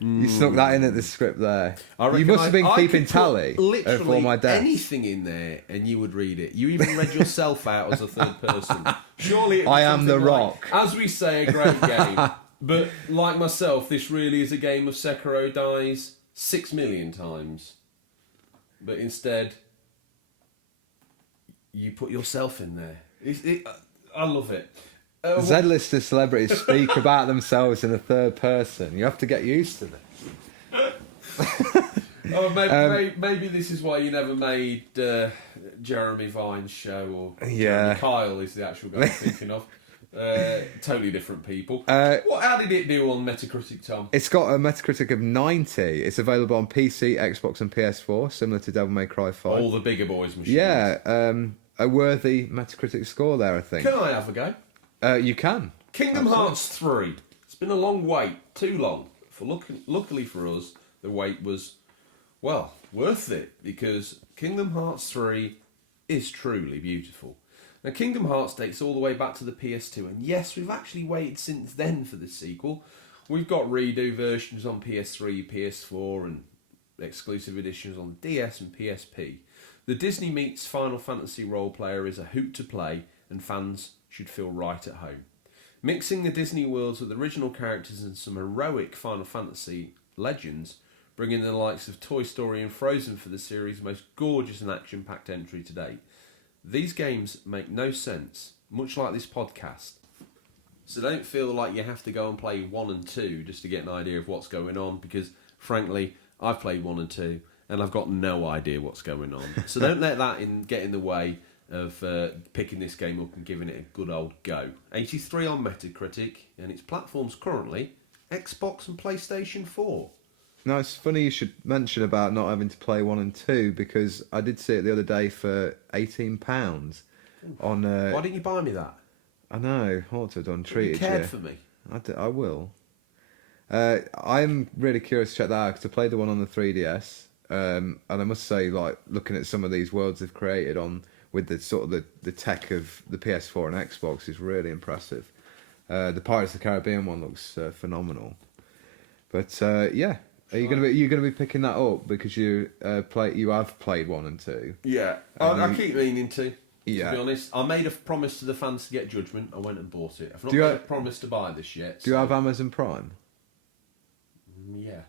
You snuck that in at the script there. You must have been keeping tally of all my deaths. Anything in there, and you would read it. You even read yourself out as a third person. Surely, I am the Rock. As we say, a great game. But like myself, this really is a game of Sekiro dies 6 million times. But instead, you put yourself in there. I love it. Z-lister celebrities speak about themselves in the third person. You have to get used to this. Maybe this is why you never made Jeremy Vine's show, or Jeremy Kyle is the actual guy I'm thinking of. Totally different people. How did it do on Metacritic, Tom? It's got a Metacritic of 90. It's available on PC, Xbox and PS4, similar to Devil May Cry 5. All the bigger boys machines. Yeah, a worthy Metacritic score there, I think. Can I have a go? You can. Kingdom Hearts 3. It's been a long wait. Too long. Luckily for us, the wait was, well, worth it. Because Kingdom Hearts 3 is truly beautiful. Now, Kingdom Hearts dates all the way back to the PS2. And yes, we've actually waited since then for the sequel. We've got redo versions on PS3, PS4, and exclusive editions on DS and PSP. The Disney meets Final Fantasy role player is a hoot to play, and fans should feel right at home. Mixing the Disney worlds with original characters and some heroic Final Fantasy legends, bringing the likes of Toy Story and Frozen for the series' most gorgeous and action-packed entry to date. These games make no sense, much like this podcast. So don't feel like you have to go and play 1 and 2 just to get an idea of what's going on, because, frankly, I've played 1 and 2, and I've got no idea what's going on. So don't let that get in the way of picking this game up and giving it a good old go. 83 on Metacritic, and its platform's currently Xbox and PlayStation 4. Now, it's funny you should mention about not having to play 1 and 2, because I did see it the other day for £18 on... Why didn't you buy me that? I know, I ought to have done, treated You cared for me. I will. I'm really curious to check that out, because I played the one on the 3DS, and I must say, like, looking at some of these worlds they've created on with the sort of the tech of the PS4 and Xbox is really impressive. The Pirates of the Caribbean one looks phenomenal. But yeah, are you gonna be picking that up because you have played 1 and 2? Yeah, I keep meaning to. Yeah. To be honest, I made a promise to the fans to get Judgment. I went and bought it. I've not made a promise to buy this yet. Do you have Amazon Prime? Yeah.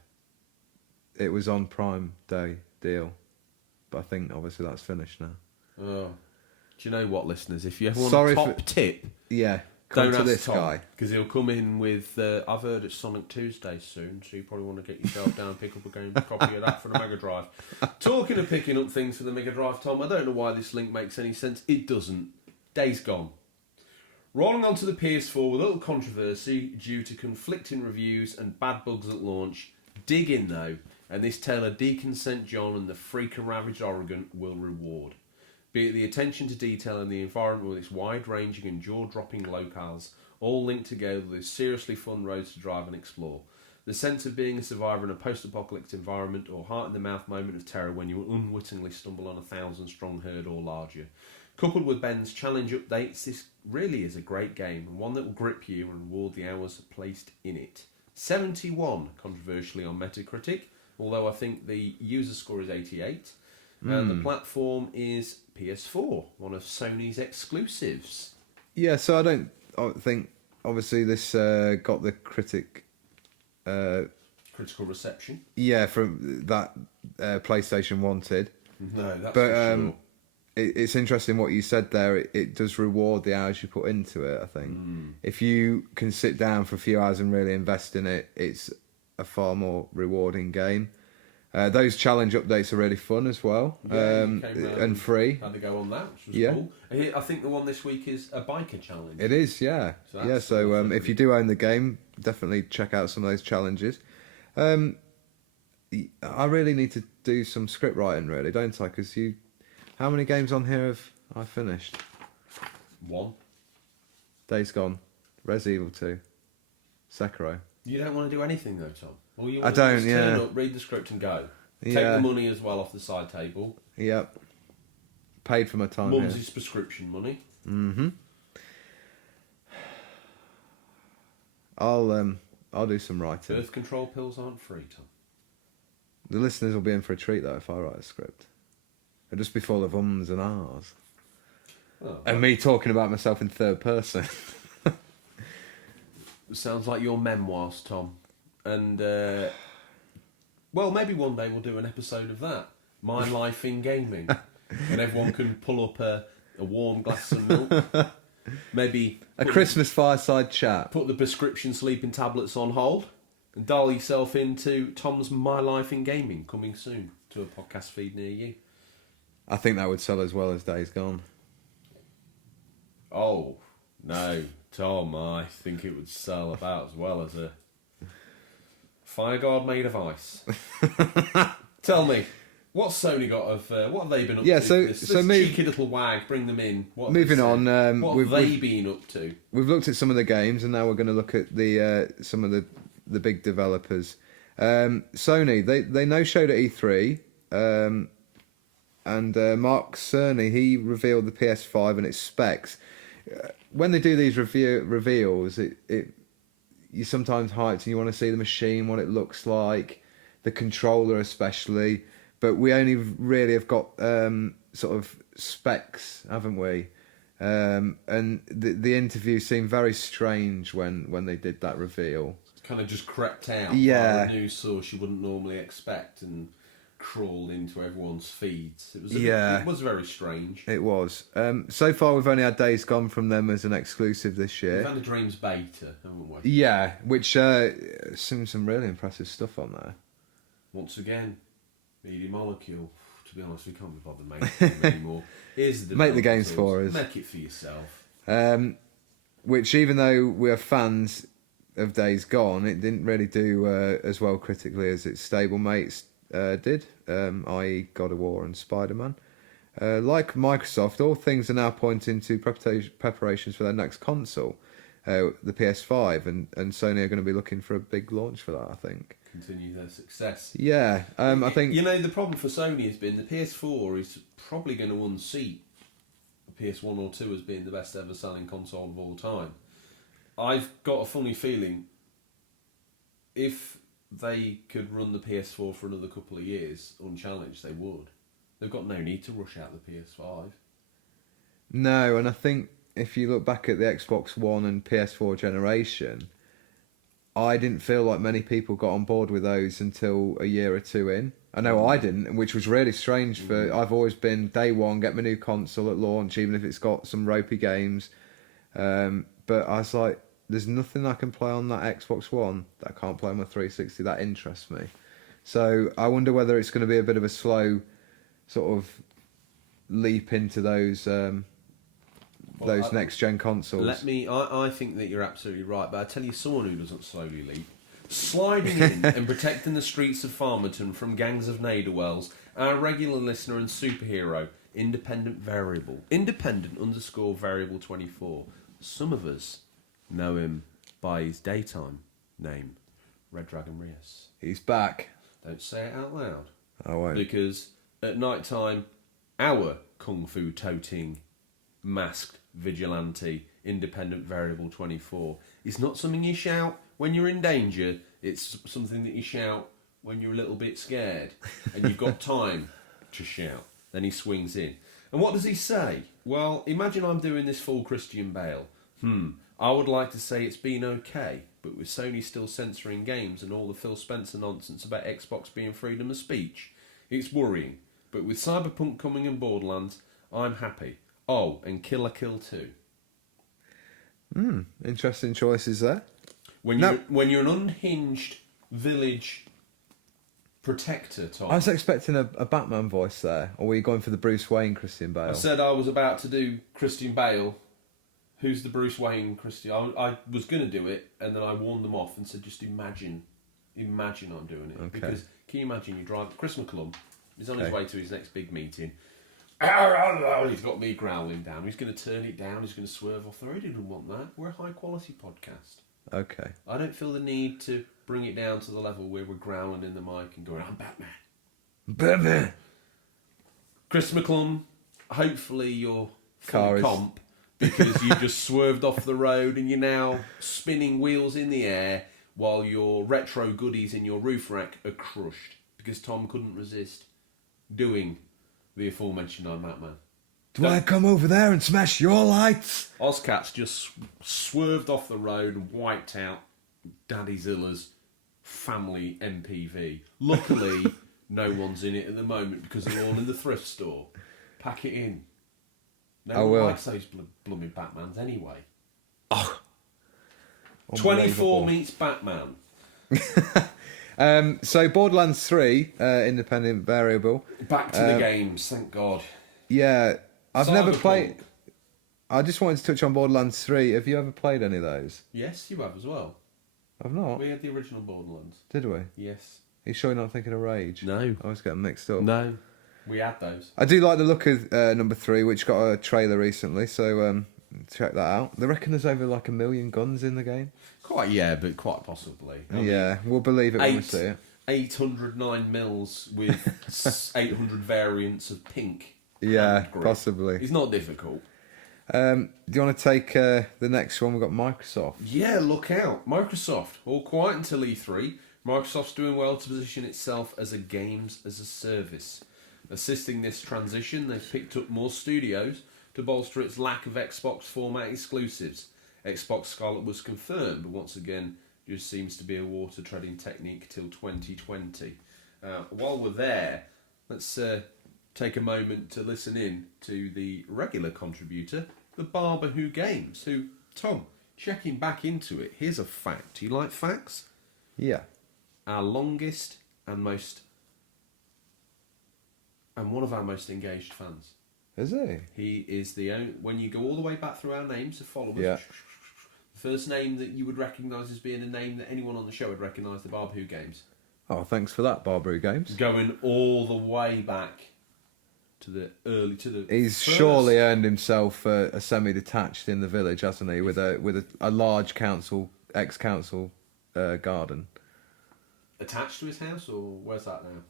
It was on Prime Day deal, but I think obviously that's finished now. Oh, do you know what, listeners? If you ever want a top tip, come don't to ask this Tom, guy, because he'll come in with. I've heard it's Sonic Tuesday soon, so you probably want to get yourself down and pick up a copy of that for the Mega Drive. Talking of picking up things for the Mega Drive, Tom, I don't know why this link makes any sense. It doesn't. Days Gone. Rolling onto the PS4 with a little controversy due to conflicting reviews and bad bugs at launch. Dig in though, and this tale of Deacon St. John and the freak and ravaged Oregon will reward. Be it the attention to detail in the environment with its wide-ranging and jaw-dropping locales, all linked together with seriously fun roads to drive and explore. The sense of being a survivor in a post-apocalyptic environment, or heart-in-the-mouth moment of terror when you unwittingly stumble on a 1,000-strong herd or larger. Coupled with Ben's challenge updates, this really is a great game, and one that will grip you and reward the hours placed in it. 71, controversially, on Metacritic, although I think the user score is 88. And the platform is PS4, one of Sony's exclusives. Yeah, so I think obviously this got the critical reception. Yeah, from that PlayStation wanted. No, that's but for sure. It's interesting what you said there. It does reward the hours you put into it, I think. If you can sit down for a few hours and really invest in it, it's a far more rewarding game. Those challenge updates are really fun as well, and free. Had to go on that, which was cool. I think the one this week is a biker challenge. It is, yeah. So if you do own the game, definitely check out some of those challenges. I really need to do some script writing, really, don't I? Because how many games on here have I finished? 1. Days Gone, Res Evil 2, Sekiro. You don't want to do anything though, Tom. All you I don't. Turn up, read the script, and go. Take the money as well off the side table. Yep. Paid for my time. Mum's prescription money. I'll do some writing. Birth control pills aren't free, Tom. The listeners will be in for a treat though if I write a script. It'll just be full of ums and ahs. And me talking about myself in third person. Sounds like your memoirs, Tom. And, well, maybe one day we'll do an episode of that. My Life in Gaming. And everyone can pull up a warm glass of milk. Maybe... a Christmas fireside chat. Put the prescription sleeping tablets on hold. And dial yourself into Tom's My Life in Gaming, coming soon to a podcast feed near you. I think that would sell as well as Days Gone. Oh, no, Tom, I think it would sell about as well as a fire guard made of ice. Tell me, what's Sony got of... what have they been up to? This cheeky little wag, bring them in. Moving on. What have they been up to? We've looked at some of the games, and now we're going to look at the some of the big developers. Sony, they no-showed at E3, and Mark Cerny, he revealed the PS5 and its specs. When they do these reveals, you're sometimes hyped and you want to see the machine, what it looks like, the controller especially. But we only really have got sort of specs, haven't we? And the interview seemed very strange when they did that reveal. Kind of just crept out. Yeah. A news source you wouldn't normally expect and crawled into everyone's feeds. It was very strange. It was. So far, we've only had Days Gone from them as an exclusive this year. We've had a Dreams beta, haven't we? Yeah, which seems some really impressive stuff on there. Once again, Media Molecule. To be honest, we can't be bothered making them anymore. Here's the Make the games for us. Make it for yourself. Which, even though we're fans of Days Gone, it didn't really do as well critically as its stablemates did, i.e. God of War and Spider-Man. Like Microsoft, all things are now pointing to preparations for their next console, the PS5, and Sony are going to be looking for a big launch for that, I think. Continue their success. Yeah, I think... You know, the problem for Sony has been the PS4 is probably going to unseat the PS1 or 2 as being the best ever selling console of all time. I've got a funny feeling if they could run the PS4 for another couple of years unchallenged, they would. They've got no need to rush out the PS5. No, and I think if you look back at the Xbox One and PS4 generation, I didn't feel like many people got on board with those until a year or two in. I know I didn't, which was really strange. I've always been day one, get my new console at launch, even if it's got some ropey games. But I was like, there's nothing I can play on that Xbox One that I can't play on my 360 that interests me. So I wonder whether it's going to be a bit of a slow sort of leap into those next gen consoles. I think that you're absolutely right, but I tell you, someone who doesn't slowly leap, sliding in and protecting the streets of Farmerton from gangs of Naderwells, our regular listener and superhero, independent _variable 24. Some of us know him by his daytime name, Red Dragon Rios. He's back. Don't say it out loud. I won't. Because at night time, our kung fu toting, masked vigilante, independent variable 24 is not something you shout when you're in danger. It's something that you shout when you're a little bit scared and you've got time to shout. Then he swings in. And what does he say? Well, imagine I'm doing this full Christian Bale. I would like to say it's been okay, but with Sony still censoring games and all the Phil Spencer nonsense about Xbox being freedom of speech, it's worrying. But with Cyberpunk coming and Borderlands, I'm happy. Oh, and Kill la Kill 2. Interesting choices there. When you're an unhinged village protector, Tom. I was expecting a Batman voice there, or were you going for the Bruce Wayne Christian Bale? I said I was about to do Christian Bale. Who's the Bruce Wayne Christian? I was going to do it, and then I warned them off and said, just imagine I'm doing it. Okay. Because can you imagine you drive... Chris McClung is on his way to his next big meeting. He's got me growling down. He's going to turn it down. He's going to swerve off the road. He didn't want that. We're a high-quality podcast. Okay. I don't feel the need to bring it down to the level where we're growling in the mic and going, I'm Batman. Batman! Chris McClung, hopefully you're Car full is- comp because you just swerved off the road and you're now spinning wheels in the air while your retro goodies in your roof rack are crushed because Tom couldn't resist doing the aforementioned I'm Batman. Do I come over there and smash your lights? Ozcats just swerved off the road and wiped out Daddy Zilla's family MPV. Luckily, no one's in it at the moment because they're all in the thrift store. Pack it in. No one likes those blooming Batmans anyway. Oh, 24 meets Batman. So Borderlands 3, independent variable. Back to the games, thank God. Yeah, I've never Cyberpunk. played... I just wanted to touch on Borderlands 3. Have you ever played any of those? Yes, you have as well. I've not. We had the original Borderlands. Did we? Yes. Are you sure you're not thinking of Rage? No. I always get them mixed up. No. We had those. I do like the look of number 3, which got a trailer recently, so check that out. They reckon there's over like 1 million guns in the game. But quite possibly. I mean, We'll believe it when we see it. 809 mils with 800 variants of pink. Yeah, hand grip. possibly. It's not difficult. Do you want to take the next one? We've got Microsoft. Yeah, look out. Microsoft, all quiet until E3. Microsoft's doing well to position itself as a games as a service. Assisting this transition, they've picked up more studios to bolster its lack of Xbox format exclusives. Xbox Scarlet was confirmed, but once again, just seems to be a water treading technique till 2020. While we're there, let's take a moment to listen in to the regular contributor, the Barber Who Games, who, Tom, checking back into it, here's a fact. Do you like facts? Yeah. Our longest and one of our most engaged fans. Is he? He is the only, when you go all the way back through our names of followers, Yeah. the first name that you would recognise as being a name that anyone on the show would recognise, the Barber Who Games. Oh, thanks for that, Barbary Games. Going all the way back to the He's first. surely earned himself a semi-detached in the village, hasn't he? With a large ex-council garden. Attached to his house, or where's that now?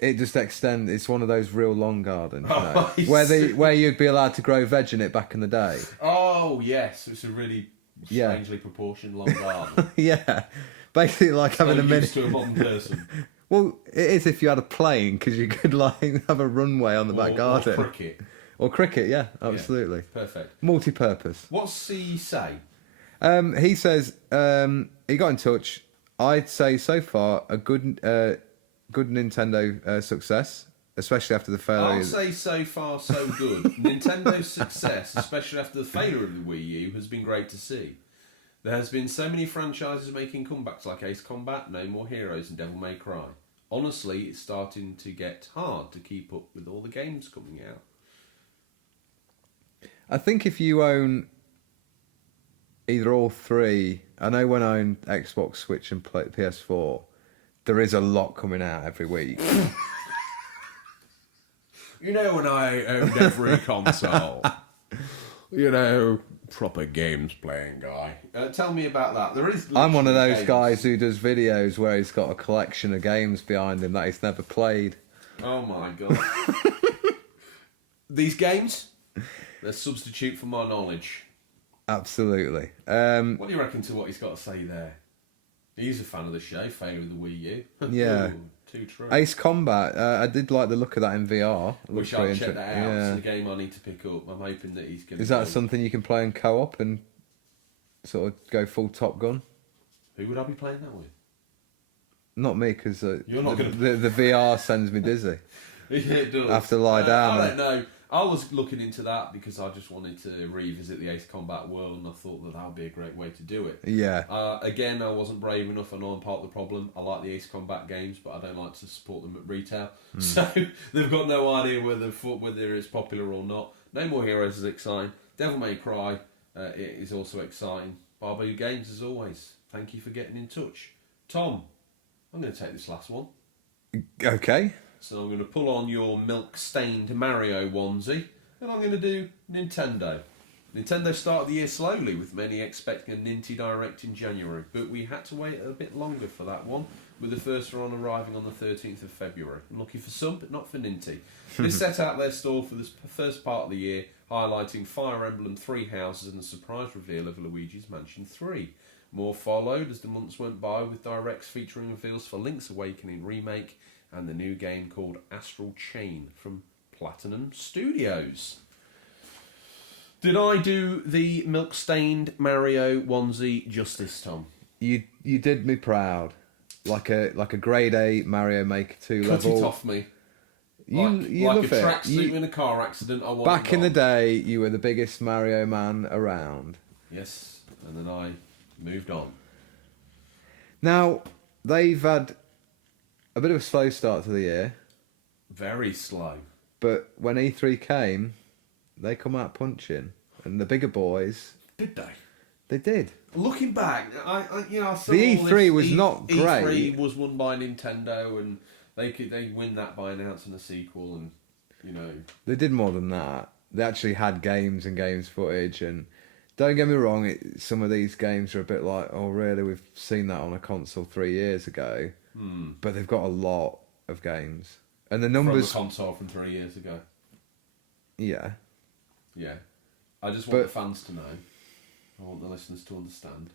It just extends. It's one of those real long gardens, you know, Oh, I where you'd be allowed to grow veg in it back in the day. Oh yes, it's a really Yeah. strangely proportioned long garden. Yeah, basically like having No a mini. use to a modern person. Well, it is if you had a plane, because you could like have a runway on the back garden. Or cricket. Or cricket, yeah, absolutely. Yeah, perfect. Multi-purpose. What's he say? He says he got in touch. I'd say so far a good Nintendo success, especially after the failure. I'll say so far so good. Nintendo's success, especially after the failure of the Wii U, has been great to see. There has been so many franchises making comebacks like Ace Combat, No More Heroes and Devil May Cry. Honestly, it's starting to get hard to keep up with all the games coming out. I think if you own either all three, I know when I own Xbox, Switch and PS4, there is a lot coming out every week. You know, when I owned every console, you know, proper games playing guy. Tell me about that. There is. I'm one of those games. guys who does videos where he's got a collection of games behind him that he's never played. Oh my god. These games, they're a substitute for my knowledge. Absolutely. What do you reckon to what he's got to say there? He's a fan of the show, failure with the Wii U. Yeah. Ooh, too true. Ace Combat, I did like the look of that in VR. It looks Wish I'd pretty check that out. yeah. It's a game I need to pick up. I'm hoping that he's going to... Is that something you can play in co-op and sort of go full Top Gun? Who would I be playing that with? Not me, because You're not gonna- the VR sends me dizzy. Yeah, it does. I have to lie down. I don't know. I was looking into that because I just wanted to revisit the Ace Combat world, and I thought that would be a great way to do it. Yeah. Again, I wasn't brave enough. I know I'm part of the problem. I like the Ace Combat games, but I don't like to support them at retail. So they've got no idea whether it's popular or not. No More Heroes is exciting. Devil May Cry it is also exciting. Barbu Games, as always. Thank you for getting in touch. Tom, I'm going to take this last one. Okay. So I'm going to pull on your milk-stained Mario onesie, and I'm going to do Nintendo. Nintendo started the year slowly, with many expecting a Ninty Direct in January, but we had to wait a bit longer for that one, with the first one arriving on the 13th of February. I'm looking for some, but not for Ninty. This set out their stall for the first part of the year, highlighting Fire Emblem Three Houses and the surprise reveal of Luigi's Mansion 3. More followed as the months went by, with directs featuring reveals for Link's Awakening Remake and the new game called Astral Chain from Platinum Studios. Did I do the milk-stained Mario onesie justice, Tom? You did me proud. Like a grade A Mario Maker 2 Cut level. it off me. You like love a it. tracksuit in a car accident. I want Back it in the gone. day, you were the biggest Mario man around. Yes, and then I moved on. Now, they've had a bit of a slow start to the year, Very slow. but when E3 came, they come out punching. And the bigger boys, Did they? they did. Looking back, I saw The all E3 this was not great. E3 was won by Nintendo, and they win that by announcing a sequel, and you know. They did more than that. They actually had games and games footage, and don't get me wrong, some of these games are a bit like, oh really, we've seen that on a console 3 years ago. But they've got a lot of games. And the numbers... From a console from 3 years ago. Yeah. Yeah. I just want the fans to know. I want the listeners to understand.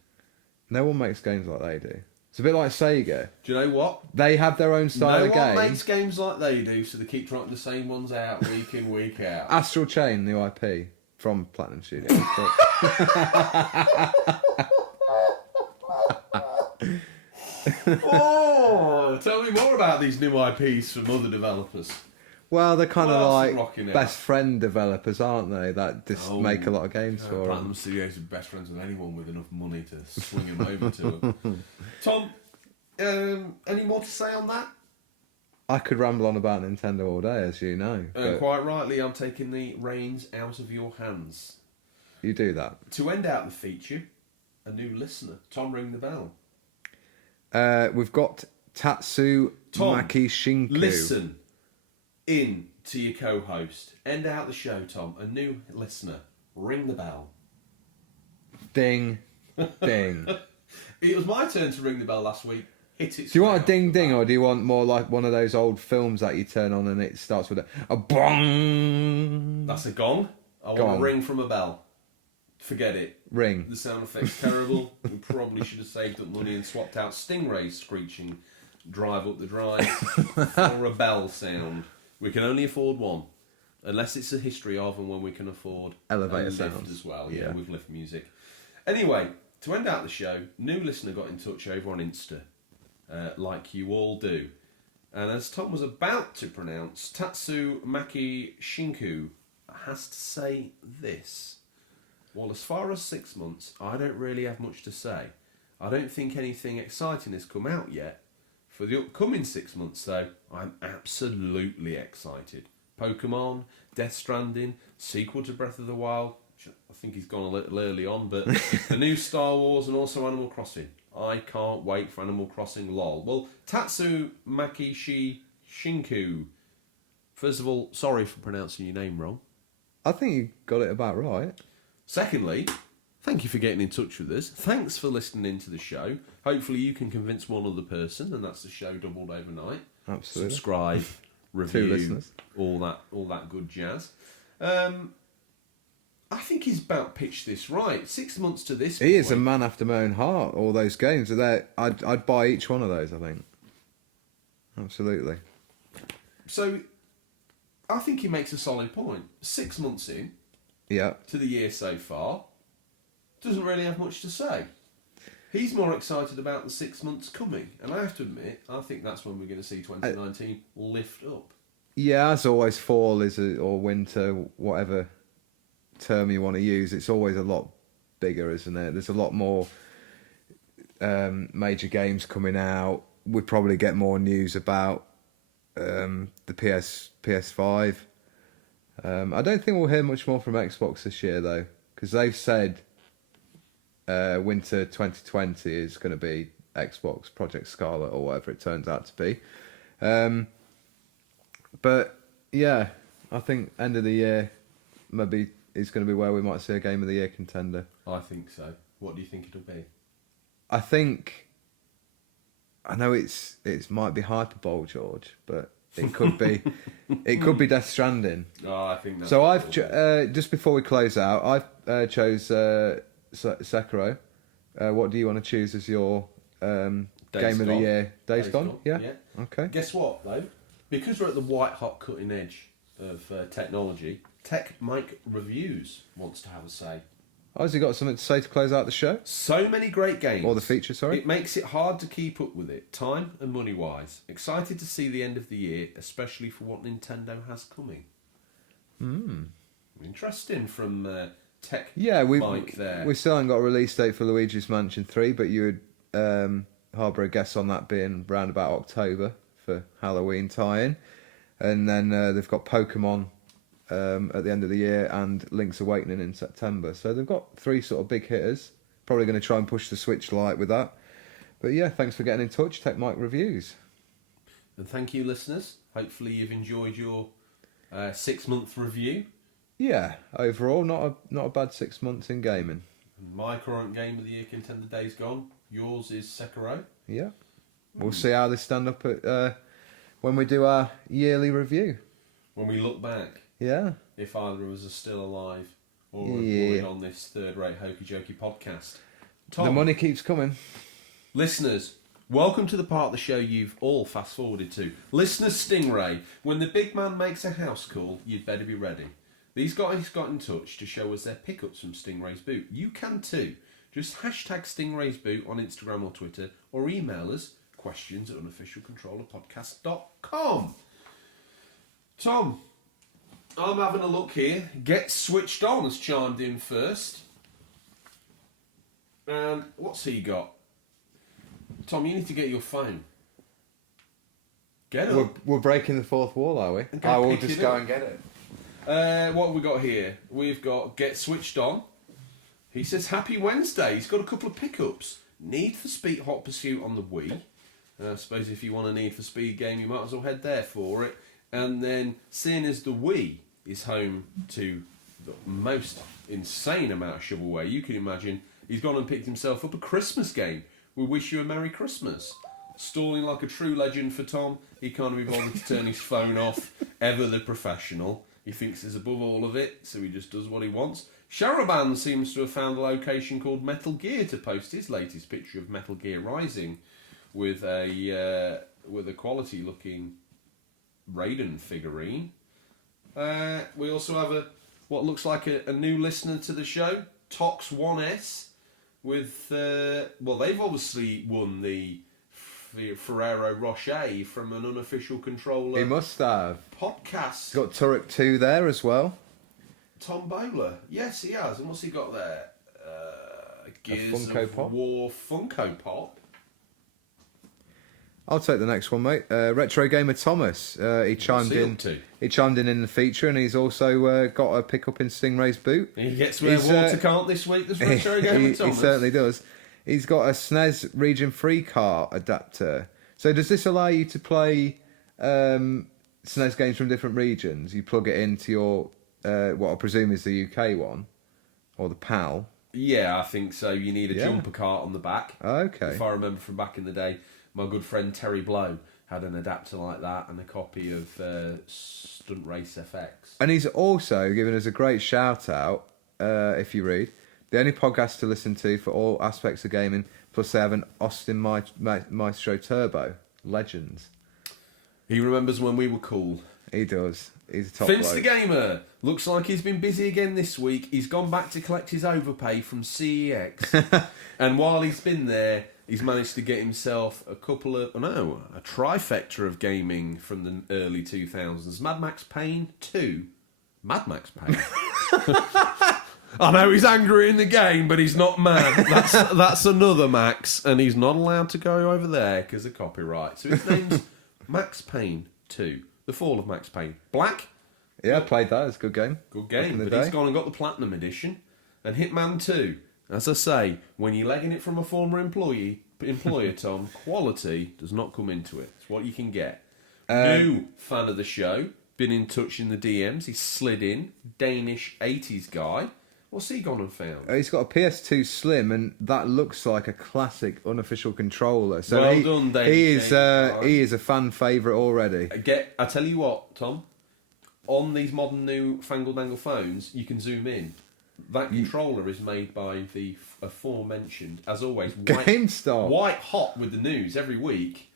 No one makes games like they do. It's a bit like Sega. Do you know what? They have their own style of game. No one makes games like they do, so they keep trying the same ones out week in, week out. Astral Chain, new IP from Platinum Studios. Oh, tell me more about these new IPs from other developers. Well, they're kind What of else is like rocking out? best friend developers, aren't they? That just make a lot of games for Platinum them. Studios are best friends with anyone with enough money to swing them over to them. Tom, any more to say on that? I could ramble on about Nintendo all day, as you know. But Quite rightly, I'm taking the reins out of your hands. you do that. To end out the feature, a new listener. Tom, ring the bell. We've got Tatsu Tom, Maki Shinku. Listen in to your co-host. End out the show, Tom. A new listener. Ring the bell. Ding. Ding. It was my turn to ring the bell last week. Hit it. Do you want a straight ding off the ding, bat. or do you want more like one of those old films that you turn on and it starts with a bong? That's a gong. I want Gong. a ring from a bell. Forget it. Ring. The sound effect's terrible. We probably should have saved up money and swapped out Stingrays screeching drive up the drive for a bell sound. We can only afford one. Unless it's a history of and when we can afford Elevator a lift sounds. as well. Yeah. With lift music. Anyway, to end out the show, new listener got in touch over on Insta, like you all do. And as Tom was about to pronounce, Tatsu Maki Shinku has to say this. Well, as far as 6 months, I don't really have much to say. I don't think anything exciting has come out yet. For the upcoming 6 months, though, I'm absolutely excited. Pokemon, Death Stranding, sequel to Breath of the Wild, which I think he's gone a little early on, but the new Star Wars and also Animal Crossing. I can't wait for Animal Crossing, lol. Well, Tatsu Makishi Shinku. First of all, sorry for pronouncing your name wrong. I think you got it about right. Secondly, thank you for getting in touch with us. Thanks for listening into the show. Hopefully you can convince one other person, and that's the show doubled overnight. Absolutely. Subscribe, review, listeners. all that good jazz. I think he's about pitched this right. 6 months to this He is a point. man after my own heart. All those games are there. I'd buy each one of those. I think. Absolutely. So, I think he makes a solid point. 6 months in Yeah. to the year so far, doesn't really have much to say. He's more excited about the 6 months coming, and I have to admit, I think that's when we're going to see 2019 lift up. Yeah, as always, fall or winter, whatever term you want to use, it's always a lot bigger, isn't it? There's a lot more major games coming out. We probably get more news about the PS5. I don't think we'll hear much more from Xbox this year, though, because they've said winter 2020 is going to be Xbox Project Scarlet or whatever it turns out to be. But yeah, I think end of the year maybe is going to be where we might see a Game of the Year contender. I think so. What do you think it'll be? I know it might be hyperbole, George, but it could be it could be Death Stranding. Oh, I think that's So what I've it'll be. just before we close out, I've chose Sekiro. What do you want to choose as your Game of the Gone. Year? Days Gone? Gone, Yeah. yeah. Okay. Guess what, though? Because we're at the white-hot cutting edge of technology, Tech Mike Reviews wants to have a say. Oh, has he got something to say to close out the show? So many great games. Or the feature, sorry? It makes it hard to keep up with it, time and money-wise. Excited to see the end of the year, especially for what Nintendo has coming. Interesting from Tech Mike there. we still haven't got a release date for Luigi's Mansion 3, but you would harbour a guess on that being round about October for Halloween tie-in. And then they've got Pokemon at the end of the year and Link's Awakening in September. So they've got three sort of big hitters. Probably going to try and push the Switch Lite with that. But yeah, thanks for getting in touch, Tech Mike Reviews. And thank you, listeners. Hopefully you've enjoyed your 6-month review. Yeah, overall, not a bad 6 months in gaming. My current Game of the Year contender, Days Gone. Yours is Sekiro. Yeah. We'll see how they stand up at when we do our yearly review. When we look back, Yeah. if either of us are still alive or employed on this third-rate hokey-jokey podcast. Tom, The money keeps coming. listeners, welcome to the part of the show you've all fast-forwarded to. Listener Stingray, when the big man makes a house call, you'd better be ready. These guys got in touch to show us their pickups from Stingray's boot. You can too. Just hashtag Stingray's boot on Instagram or Twitter, or email us questions@unofficialcontrollerpodcast.com. Tom, I'm having a look here. Get Switched On has chimed in first. And what's he got? Tom, you need to get your phone. Get up. We're breaking the fourth wall, are we? go I will pick just it go up. and get it. What have we got here? We've got Get Switched On. He says, Happy Wednesday. He's got a couple of pickups. Need for Speed Hot Pursuit on the Wii. I suppose if you want a Need for Speed game, you might as well head there for it. And then, seeing as the Wii is home to the most insane amount of shovelware you can imagine, he's gone and picked himself up a Christmas game. We wish you a Merry Christmas. Stalling like a true legend for Tom. He can't be bothered to turn his phone off. Ever the professional. He thinks he's above all of it, so he just does what he wants. Sharaban seems to have found a location called Metal Gear to post his latest picture of Metal Gear Rising with a quality-looking Raiden figurine. We also have what looks like a new listener to the show, Tox1S, with they've obviously won the Ferrero Rocher from an unofficial controller. He must have. Podcast. He's got Turek 2 there as well. Tombola. Yes, he has. And what's he got there? Gears Funko of Pop? War Funko Pop. I'll take the next one, mate. Retro Gamer Thomas. He chimed he in. up to? He chimed in the feature, and he's also got a pickup in Stingray's boot. He gets where He's, water can't this week. This Retro Gamer he Thomas. certainly does. He's got a SNES Region 3 car adapter. So does this allow you to play SNES games from different regions? You plug it into your what I presume is the UK one, or the PAL. Yeah, I think so. You need a jumper cart on the back. Okay. If I remember from back in the day, my good friend Terry Blow had an adapter like that and a copy of Stunt Race FX. And he's also given us a great shout out, if you read, the only podcast to listen to for all aspects of gaming, plus they have an Austin Maestro Turbo. Legends. He remembers when we were cool. He does. He's a top Vince bloke. the Gamer. Looks like he's been busy again this week. He's gone back to collect his overpay from CEX. And while he's been there, he's managed to get himself a trifecta of gaming from the early 2000s. Mad Max Payne 2. Mad Max Payne? I know he's angry in the game, but he's not mad. That's another Max, and he's not allowed to go over there because of copyright. So his name's Max Payne 2. The Fall of Max Payne. Black? Yeah, I played that. It's a good game. Good Back in game, the but day. he's gone and got the Platinum Edition. And Hitman 2. As I say, when you're legging it from a former employer, Tom, quality does not come into it. It's what you can get. New fan of the show, been in touch in the DMs. He's slid in. Danish 80s guy. What's he gone and found? He's got a PS2 Slim, and that looks like a classic unofficial controller. So Well done, Danish. he is a fan favourite already. I tell you what, Tom. On these modern new fangle dangle phones, you can zoom in. That controller is made by the aforementioned, as always, GameStop. white hot with the news every week.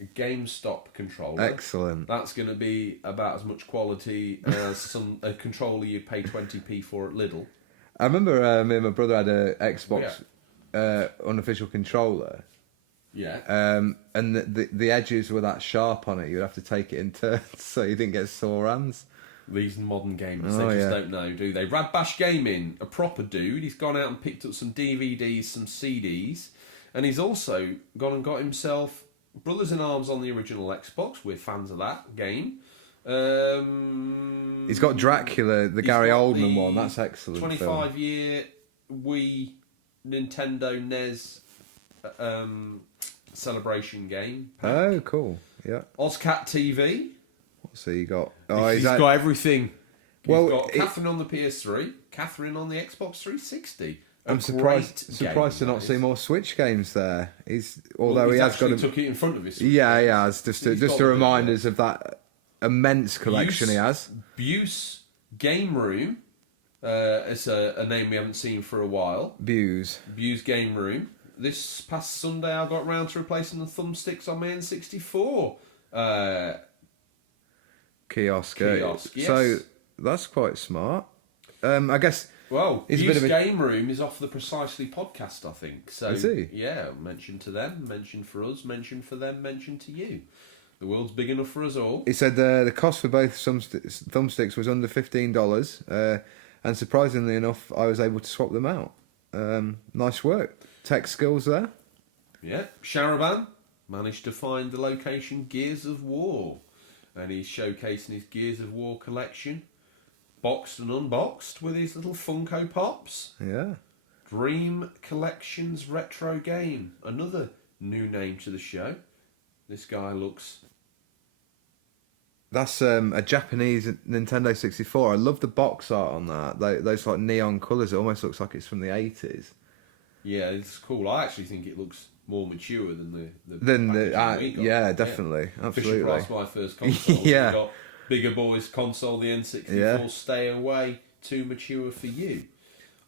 A GameStop controller. Excellent. That's going to be about as much quality as a controller you pay 20p for at Lidl. I remember me and my brother had a Xbox unofficial controller. Yeah. And the edges were that sharp on it. You'd have to take it in turns so you didn't get sore hands. These modern gamers, they just don't know, do they? Rad Bash Gaming, a proper dude. He's gone out and picked up some DVDs, some CDs, and he's also gone and got himself Brothers in Arms on the original Xbox. We're fans of that game. He's got Dracula, the Gary Oldman one. That's excellent. 25-year Wii Nintendo NES celebration game. Oh, cool. Yeah. Ozcat TV. So you got... He's got everything. Well, He's got Catherine on the PS3, Catherine on the Xbox 360. I'm surprised to not see more Switch games there. Although he has got took it in front of his. Yeah, he has. Just to remind us of that immense collection he has. Buse Game Room, It's a name we haven't seen for a while. Views. Views Game Room. This past Sunday, I got round to replacing the thumbsticks on my N64 Kiosk. Kiosk, yes. So that's quite smart. I guess. Well, He's a Views bit of a- Game Room is off the Precisely podcast, I think. So, Is he? yeah, mention to them, mention for us, mention for them, mention to you. The world's big enough for us all. He said the cost for both thumbsticks was under $15, and surprisingly enough, I was able to swap them out. Nice work. Tech skills there. Yeah, Sharaban managed to find the location Gears of War, and he's showcasing his Gears of War collection, boxed and unboxed, with his little Funko Pops. Yeah. Dream Collections Retro Game, another new name to the show. This guy looks... That's a Japanese Nintendo 64. I love the box art on that. Those like neon colours. It almost looks like it's from the 80s. Yeah, it's cool. I actually think it looks more mature than the packaging we got. Yeah, definitely, absolutely. Fisher Price, my first console. Yeah. We got Bigger Boys console, the N64. Yeah. Stay away, too mature for you.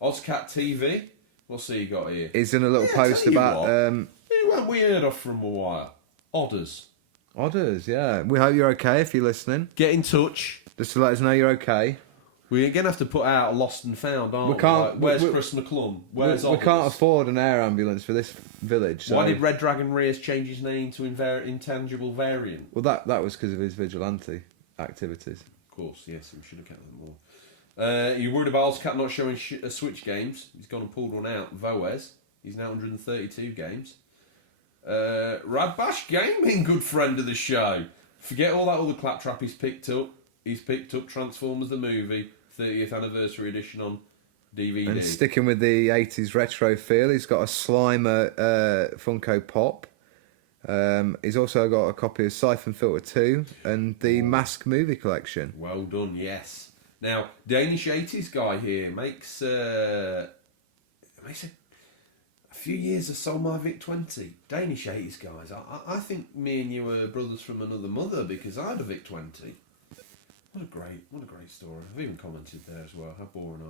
Ozcat TV. What's he got here? He's done a little post tell you about what, who haven't we heard of from a while? Odders. Odders. Yeah, we hope you're okay if you're listening. Get in touch. Just to let us know you're okay. We're going to have to put out a Lost and Found, aren't we? We can't- Like, where's we- Chris McClung? Where's We Odders? can't afford an air ambulance for this village. So. Why did Red Dragon Rears change his name to Intangible Variant? Well, that was because of his vigilante activities. Of course, yes, we should have kept them more. You worried about Ozcat not showing Switch games? He's gone and pulled one out. Voez. He's now 132 games. Radbash Gaming, good friend of the show. Forget all that other claptrap he's picked up. He's picked up Transformers the movie, 30th anniversary edition on DVD. And sticking with the 80s retro feel, he's got a Slimer Funko Pop. He's also got a copy of Siphon Filter 2 and the Mask movie collection. Well done, yes. Now, Danish 80s guy here makes a few years I sold my Vic 20. Danish 80s guys. I think me and you were brothers from another mother because I had a Vic 20. What a great story. I've even commented there as well. How boring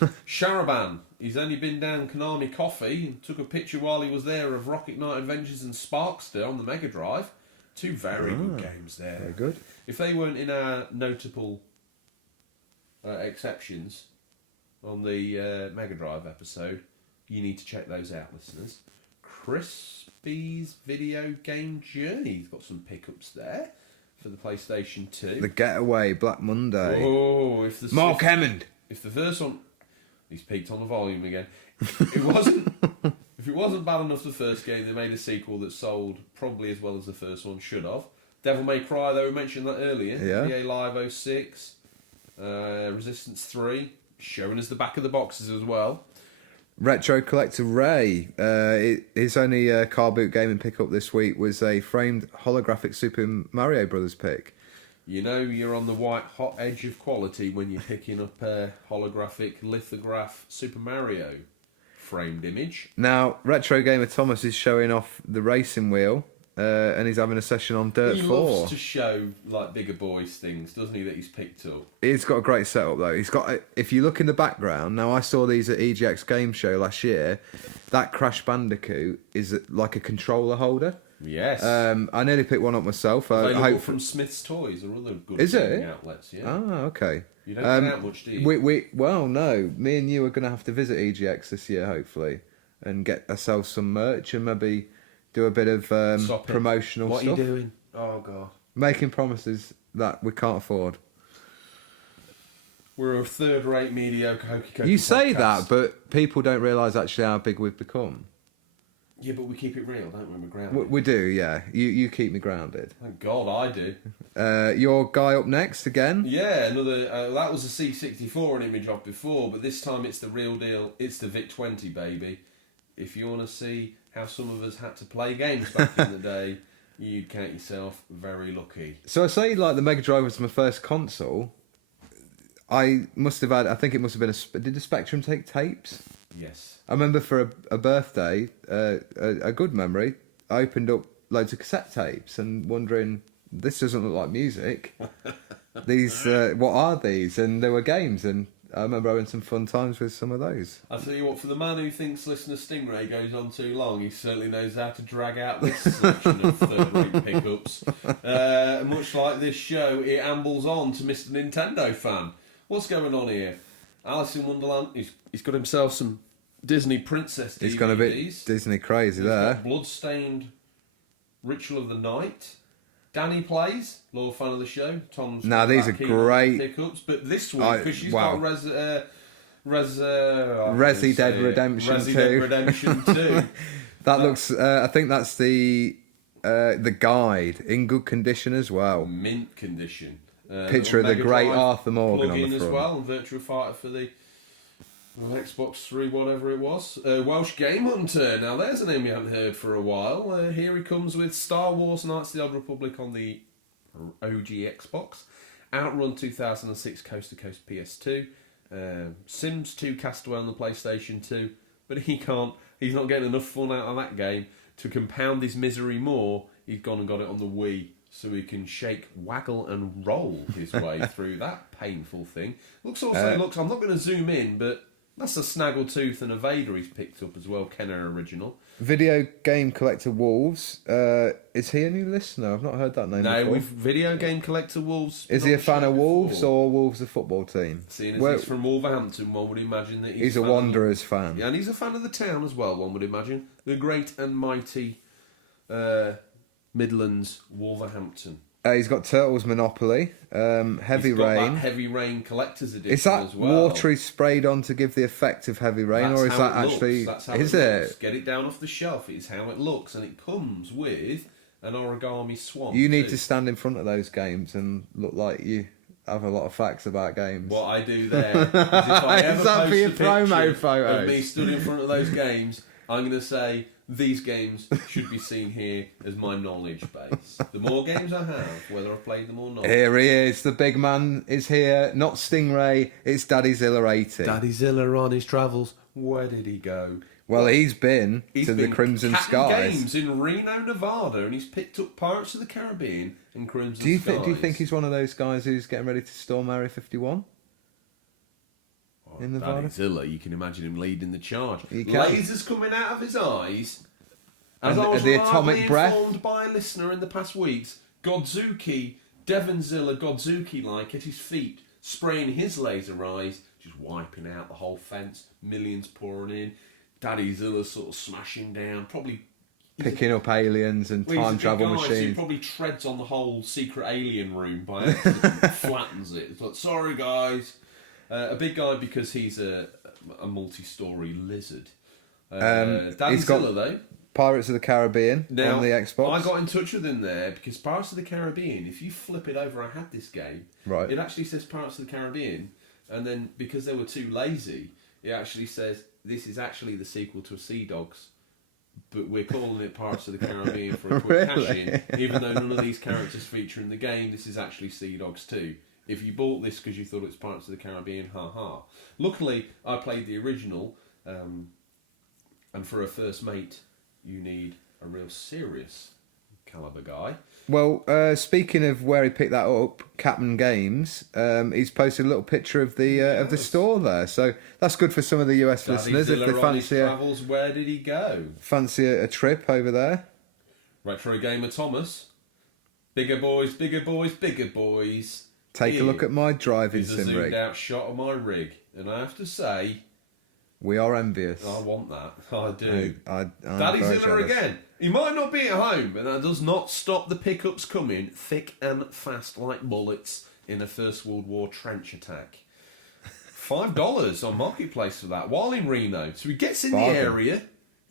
I am. Sharaban. He's only been down Konami Coffee and took a picture while he was there of Rocket Knight Adventures and Sparkster on the Mega Drive. Two very good games there. Very good. If they weren't in our notable exceptions on the Mega Drive episode, you need to check those out, listeners. Crispy's Video Game Journey. He's got some pickups there for the PlayStation 2. The Getaway, Black Monday. Oh, Mark Hammond. If the first one, he's peaked on the volume again. If it wasn't bad enough the first game, they made a sequel that sold probably as well as the first one should have. Devil May Cry, though, we mentioned that earlier. Yeah. EA Live 06, Resistance 3, showing us the back of the boxes as well. Retro Collector Ray. His only car boot gaming pickup this week was a framed holographic Super Mario Brothers pick. You know you're on the white hot edge of quality when you're picking up a holographic lithograph Super Mario framed image. Now, Retro Gamer Thomas is showing off the racing wheel, and he's having a session on Dirt He 4. loves to show like bigger boys things, doesn't he? That he's picked up. He's got a great setup though. He's got. If you look in the background, now I saw these at EGX Game Show last year. That Crash Bandicoot is like a controller holder. Yes. I nearly picked one up myself. Available from Smith's Toys or other good Is it? gaming outlets. Yeah. Ah, okay. You don't get out much, do you? Well, no. Me and you are going to have to visit EGX this year, hopefully, and get ourselves some merch and maybe do a bit of Stop it. promotional What stuff. are you doing? Oh, God. Making promises that we can't afford. We're a third-rate, mediocre, hokey-cokey You say podcast. that, but people don't realise actually how big we've become. Yeah, but we keep it real, don't we? We're grounded. We do, yeah. You keep me grounded. Thank God I do. Your guy up next again. Yeah, another. That was a C64 an image of before, but this time it's the real deal. It's the Vic 20, baby. If you want to see how some of us had to play games back in the day, you'd count yourself very lucky. So I say, like, the Mega Drive was my first console. I must have had. I think it must have been did the Spectrum take tapes? Yes. I remember for a birthday, a good memory. I opened up loads of cassette tapes and wondering, this doesn't look like music. These, what are these? And there were games, and I remember having some fun times with some of those. I'll tell you what, for the man who thinks listener Stingray goes on too long, he certainly knows how to drag out this selection of third-rate pickups. Much like this show, it ambles on to Mr. Nintendo fan. What's going on here? Alice in Wonderland, he's got himself some Disney Princess DVDs. He's gone a bit Disney crazy there. Got Bloodstained Ritual of the Night. Danny Plays, loyal fan of the show. Tom's these are great pickups, but this week, because she's got Resi Dead Redemption 2. Dead Redemption 2. That looks. I think that's the guide in good condition as well. Mint condition. Picture of the great Drive Arthur Morgan on the front as well, and Virtua Fighter for the Xbox 3, whatever it was. Welsh Game Hunter. Now there's a name you haven't heard for a while. Here he comes with Star Wars Knights of the Old Republic on the OG Xbox. Outrun 2006 Coast to Coast PS2. Sims 2 Castaway on the PlayStation 2. But he's not getting enough fun out of that game. To compound his misery more, he's gone and got it on the Wii, so he can shake, waggle and roll his way through that painful thing. Looks, I'm not going to zoom in, but that's a Snaggletooth and a Vader he's picked up as well, Kenner original. Video Game Collector Wolves. Is he a new listener? I've not heard that name before. No, Video Game Collector Wolves. Is he a fan of Wolves or Wolves the football team? Seeing as he's from Wolverhampton, one would imagine that he's a Wanderers fan. Yeah, and he's a fan of the town as well, one would imagine. The great and mighty Midlands Wolverhampton. He's got Turtles Monopoly, Heavy He's got Rain. That Heavy Rain Collector's Edition Is that as well. water is sprayed on to give the effect of Heavy Rain, That's or is how that it looks. actually? That's how is it it? looks. Get it down off the shelf. It's how it looks, and it comes with an origami swamp. You need too. to stand in front of those games and look like you have a lot of facts about games. What I do there is if I ever Is that post for your a promo picture photos? of me stood in front of those games, I'm going to say these games should be seen here as my knowledge base. The more games I have, whether I've played them or not. Here he is, the big man is here. Not Stingray, it's Daddy Zilla 80. Daddy Zilla on his travels. Where did he go? Well, he's been to the Crimson Skies. Games in Reno, Nevada, and he's picked up Pirates of the Caribbean and Crimson Skies. Do you think he's one of those guys who's getting ready to storm Area 51? In Nevada? Daddy Zilla, you can imagine him leading the charge. He can. Lasers coming out of his eyes. As And I was the atomic breath. informed by a listener in the past weeks, Godzuki, Devon Zilla Godzuki-like at his feet, spraying his laser eyes, just wiping out the whole fence, millions pouring in. Daddy Zilla sort of smashing down, probably Picking up aliens and time travel So he machines. probably treads on the whole secret alien room by accident and flattens it. It's like, sorry guys. A big guy because he's a multi-story lizard. Daddy he's got Zilla though. Pirates of the Caribbean Now, on the Xbox. I got in touch with him there because Pirates of the Caribbean, if you flip it over, I had this game. Right. It actually says Pirates of the Caribbean, and then because they were too lazy, it actually says this is actually the sequel to Sea Dogs, but we're calling it Pirates of the Caribbean for a quick Really? cash in. Even though none of these characters feature in the game, this is actually Sea Dogs 2. If you bought this because you thought it was Pirates of the Caribbean, ha. Luckily, I played the original, and for a first mate, you need a real serious caliber guy. Well, speaking of where he picked that up, Captain Games, he's posted a little picture of the store there. So that's good for some of the US listeners if they fancy travels. Where did he go? Fancy a trip over there. Retro Gamer Thomas. Bigger boys, bigger boys, bigger boys. Take a look at my driving Here's a sim zoomed rig. out shot of my rig, and I have to say, We are envious. I want that. I do. I'm Daddy very Zilla jealous. again. He might not be at home, but that does not stop the pickups coming thick and fast like bullets in a First World War trench attack. $5 on Marketplace for that, while in Reno. So he gets in Bargain. the area,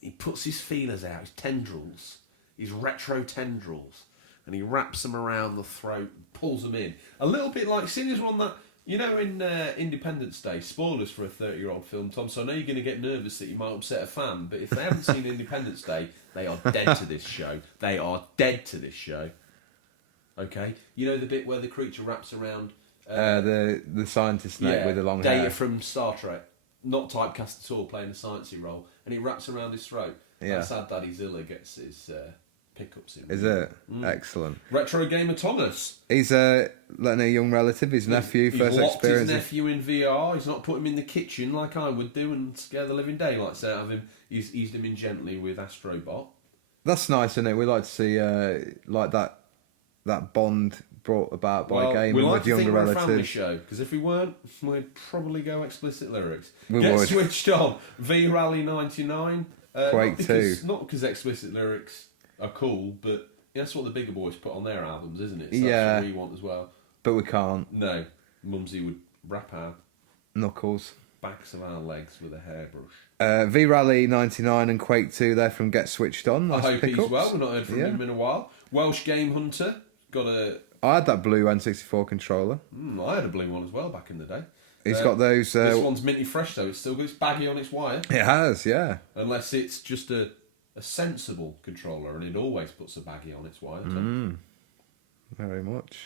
he puts his feelers out, his tendrils, his retro tendrils, and he wraps them around the throat, pulls them in. A little bit like, seeing as one that, you know, in Independence Day, spoilers for a 30-year-old film, Tom, so I know you're going to get nervous that you might upset a fan, but if they haven't seen Independence Day, they are dead to this show. They are dead to this show. Okay? You know the bit where the creature wraps around... The scientist snake with the long Data hair. from Star Trek. Not typecast at all, playing a sciencey role. And he wraps around his throat. Yeah. That's how Daddy Zilla gets his pickups in. Is it? Excellent. Retro Gamer Thomas. He's letting a young relative, his nephew, He's first locked experience. his nephew in VR. He's not put him in the kitchen like I would do and scare the living daylights out of him. He's eased him in gently with Astrobot. That's nice, isn't it? We like to see like that bond brought about by gaming we like with younger to think relatives. we're a family show, because if we weren't, we'd probably go explicit lyrics. We Get would. switched on. V Rally 99. Quake 2. Not because explicit lyrics are cool, but that's what the bigger boys put on their albums, isn't it? So Yeah. that's what we want as well. But we can't. No, Mumsy would wrap our Knuckles. backs of our legs with a hairbrush. V-Rally 99 and Quake 2 there from Get Switched On. Nice I hope pickups. he's well. We've not heard from him in a while. Welsh Game Hunter got a. I had that blue N64 controller. I had a blue one as well back in the day. He's got those... this one's minty fresh though. It's still got its baggy on its wire. It has, yeah. Unless it's just a sensible controller, and it always puts a baggy on its wire. Very much.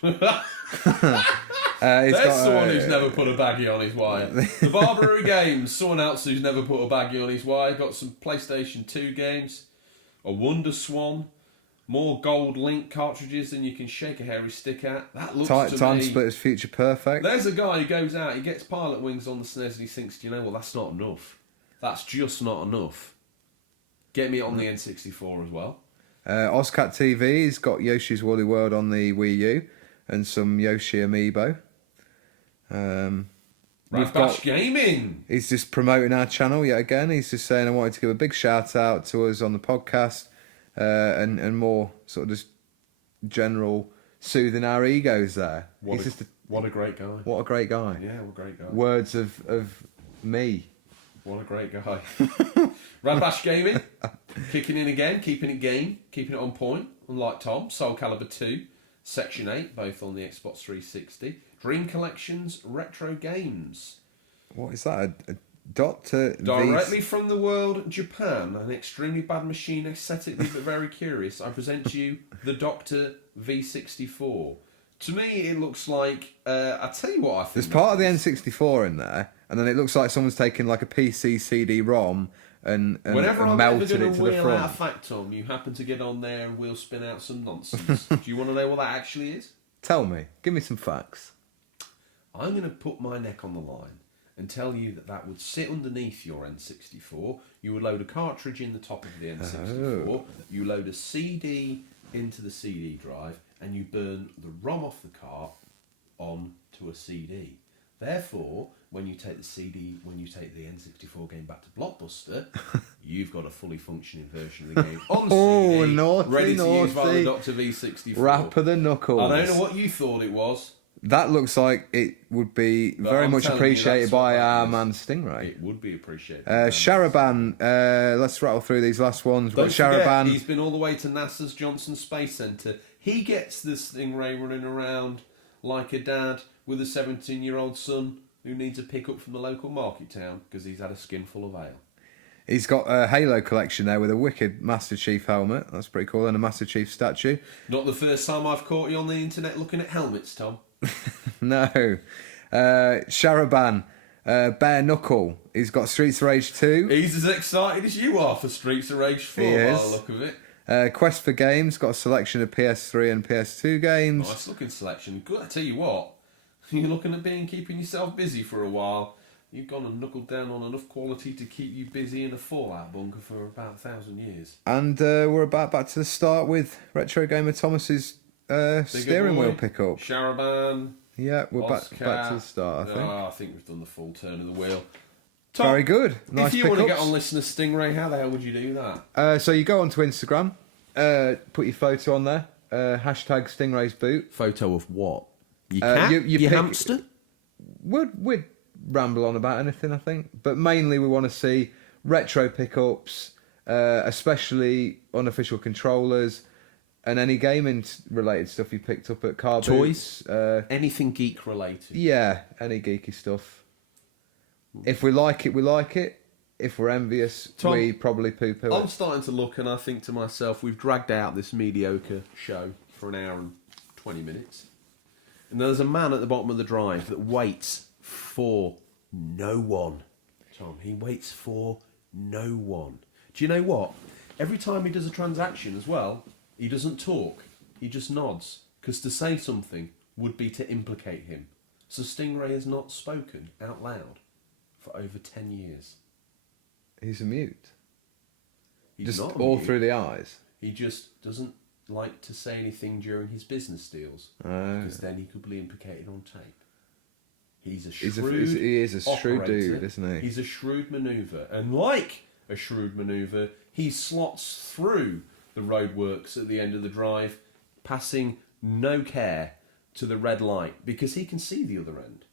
There's someone who's never put a baggy on his wire. The Barbary Games, someone else who's never put a baggy on his wire. Got some PlayStation 2 games, a Wonder Swan, more gold Link cartridges than you can shake a hairy stick at. That looks to Time me... Splitter's Future Perfect. There's a guy who goes out, he gets Pilot Wings on the SNES and he thinks, do you know what, that's not enough. That's just not enough. Get me on the N64 as well. Ozcat TV's got Yoshi's Woolly World on the Wii U and some Yoshi Amiibo. We've got Gaming. He's just promoting our channel yet again. He's just saying I wanted to give a big shout out to us on the podcast and more sort of just general soothing our egos there. What a great guy. What a great guy. Yeah, what a great guy. Words of me. What a great guy. Radbash Gaming, kicking in again, keeping it on point, unlike Tom. Soul Calibur 2, Section 8, both on the Xbox 360. Dream Collections Retro Games. What is that? A Dr. Directly from the world, Japan, an extremely bad machine aesthetically but very curious, I present to you the Dr. V64. To me, it looks like... I'll tell you what I think. There's part of the N64 in there, and then it looks like someone's taken like a PC CD-ROM and Whenever I'm melted ever it going to to the wheel front. out a fact, Tom, you happen to get on there and we'll spin out some nonsense. Do you want to know what that actually is? Tell me. Give me some facts. I'm going to put my neck on the line and tell you that would sit underneath your N64. You would load a cartridge in the top of the N64. You load a CD into the CD drive, and you burn the ROM off the cart onto a CD. Therefore, when you take the N64 game back to Blockbuster, you've got a fully functioning version of the game on CD, ready to use by the Dr. V64. Rap of the knuckles. I don't know what you thought it was. That looks like it would be very much appreciated by our man Stingray. It would be appreciated. Sharaban, let's rattle through these last ones. Don't Sharaban. forget, he's been all the way to NASA's Johnson Space Centre. He gets the Stingray running around like a dad with a 17-year-old son who needs a pickup from the local market town because he's had a skin full of ale. He's got a Halo collection there with a wicked Master Chief helmet. That's pretty cool. And a Master Chief statue. Not the first time I've caught you on the internet looking at helmets, Tom. No. Sharaban, Bare Knuckle. He's got Streets of Rage 2. He's as excited as you are for Streets of Rage 4 by the look of it. Quest for Games, got a selection of PS3 and PS2 games. Nice looking selection. Good, I tell you what, you're looking at keeping yourself busy for a while. You've gone and knuckled down on enough quality to keep you busy in a Fallout bunker for about 1,000 years. And we're about back to the start with Retro Gamer Thomas's steering wheel pickup. Sharaban. Yeah, we're back to the start, I think. I think we've done the full turn of the wheel. Tom, very good. Nice if you pickups. want to get on listener Stingray, how the hell would you do that? So you go onto Instagram, put your photo on there, hashtag Stingray's boot. Photo of what? Your cat? Your hamster? We'd ramble on about anything, I think. But mainly we want to see retro pickups, especially unofficial controllers, and any gaming related stuff you picked up at car Toys? booths. Anything geek related? Yeah, any geeky stuff. If we like it, we like it. If we're envious, Tom, we probably poo-poo it. I'm starting to look and I think to myself, we've dragged out this mediocre show for an hour and 20 minutes. And there's a man at the bottom of the drive that waits for no one. Tom, he waits for no one. Do you know what? Every time he does a transaction as well, He doesn't talk. He just nods. Because to say something would be to implicate him. So Stingray has not spoken out loud for over 10 years. He's a mute. He's Just not a all mute. through the eyes. He just doesn't like to say anything during his business deals. Because then he could be implicated on tape. He's a shrewd he is a shrewd operator. dude, isn't he? He's a shrewd manoeuvre. And like a shrewd manoeuvre, he slots through the roadworks at the end of the drive, passing no care to the red light, because he can see the other end.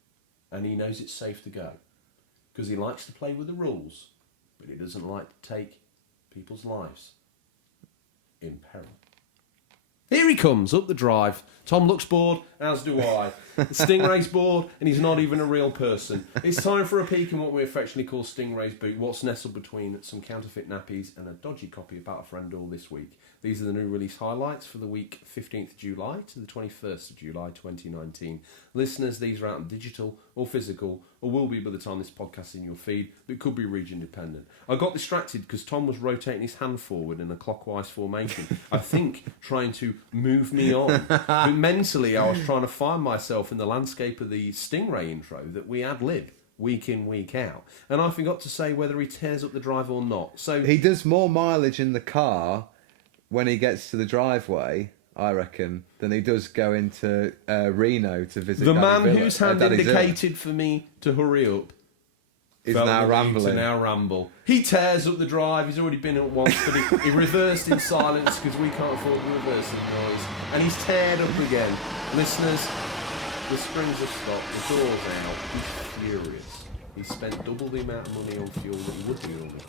And he knows it's safe to go. Because he likes to play with the rules, but he doesn't like to take people's lives in peril. Here he comes, up the drive. Tom looks bored, as do I. Stingray's bored, and he's not even a real person. It's time for a peek in what we affectionately call Stingray's boot, what's nestled between some counterfeit nappies and a dodgy copy of Battle for Endor this week. These are the new release highlights for the week 15th July to the 21st of July 2019. Listeners, these are out in digital or physical, or will be by the time this podcast is in your feed, but could be region dependent. I got distracted because Tom was rotating his hand forward in a clockwise formation, I think trying to move me on. But mentally, I was trying to find myself in the landscape of the Stingray intro that we ad-lib week in, week out. And I forgot to say whether he tears up the drive or not. So He does more mileage in the car when he gets to the driveway, I reckon, than he does go into Reno to visit the Daddy man Villa, whose hand Daddy Zilla. indicated for me to hurry up Is felt now the need rambling. to now ramble. He tears up the drive. He's already been up once, but he reversed in silence because we can't afford the reversing noise. And he's teared up again. Listeners, the springs have stopped. The door's out. He's furious. He spent double the amount of money on fuel that he would do on the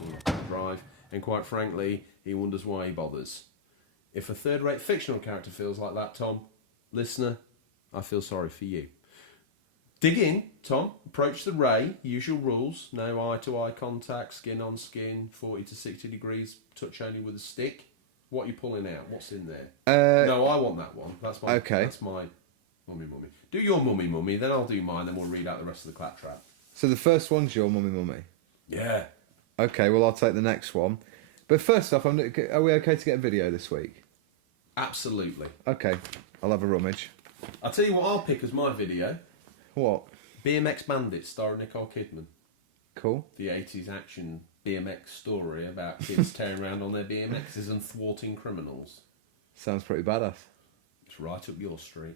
drive, and quite frankly, he wonders why he bothers. If a third-rate fictional character feels like that, Tom, listener, I feel sorry for you. Dig in, Tom. Approach the ray. Usual rules. No eye-to-eye contact, skin on skin, 40 to 60 degrees, touch only with a stick. What are you pulling out? What's in there? No, I want that one. That's my Okay. That's my mummy. Do your mummy, then I'll do mine, then we'll read out the rest of the claptrap. So the first one's your mummy. Yeah. Okay, well, I'll take the next one. But first off, are we okay to get a video this week? Absolutely. Okay, I'll have a rummage. I'll tell you what I'll pick as my video. What? BMX Bandits, starring Nicole Kidman. Cool. The 80s action BMX story about kids tearing around on their BMXs and thwarting criminals. Sounds pretty badass. It's right up your street.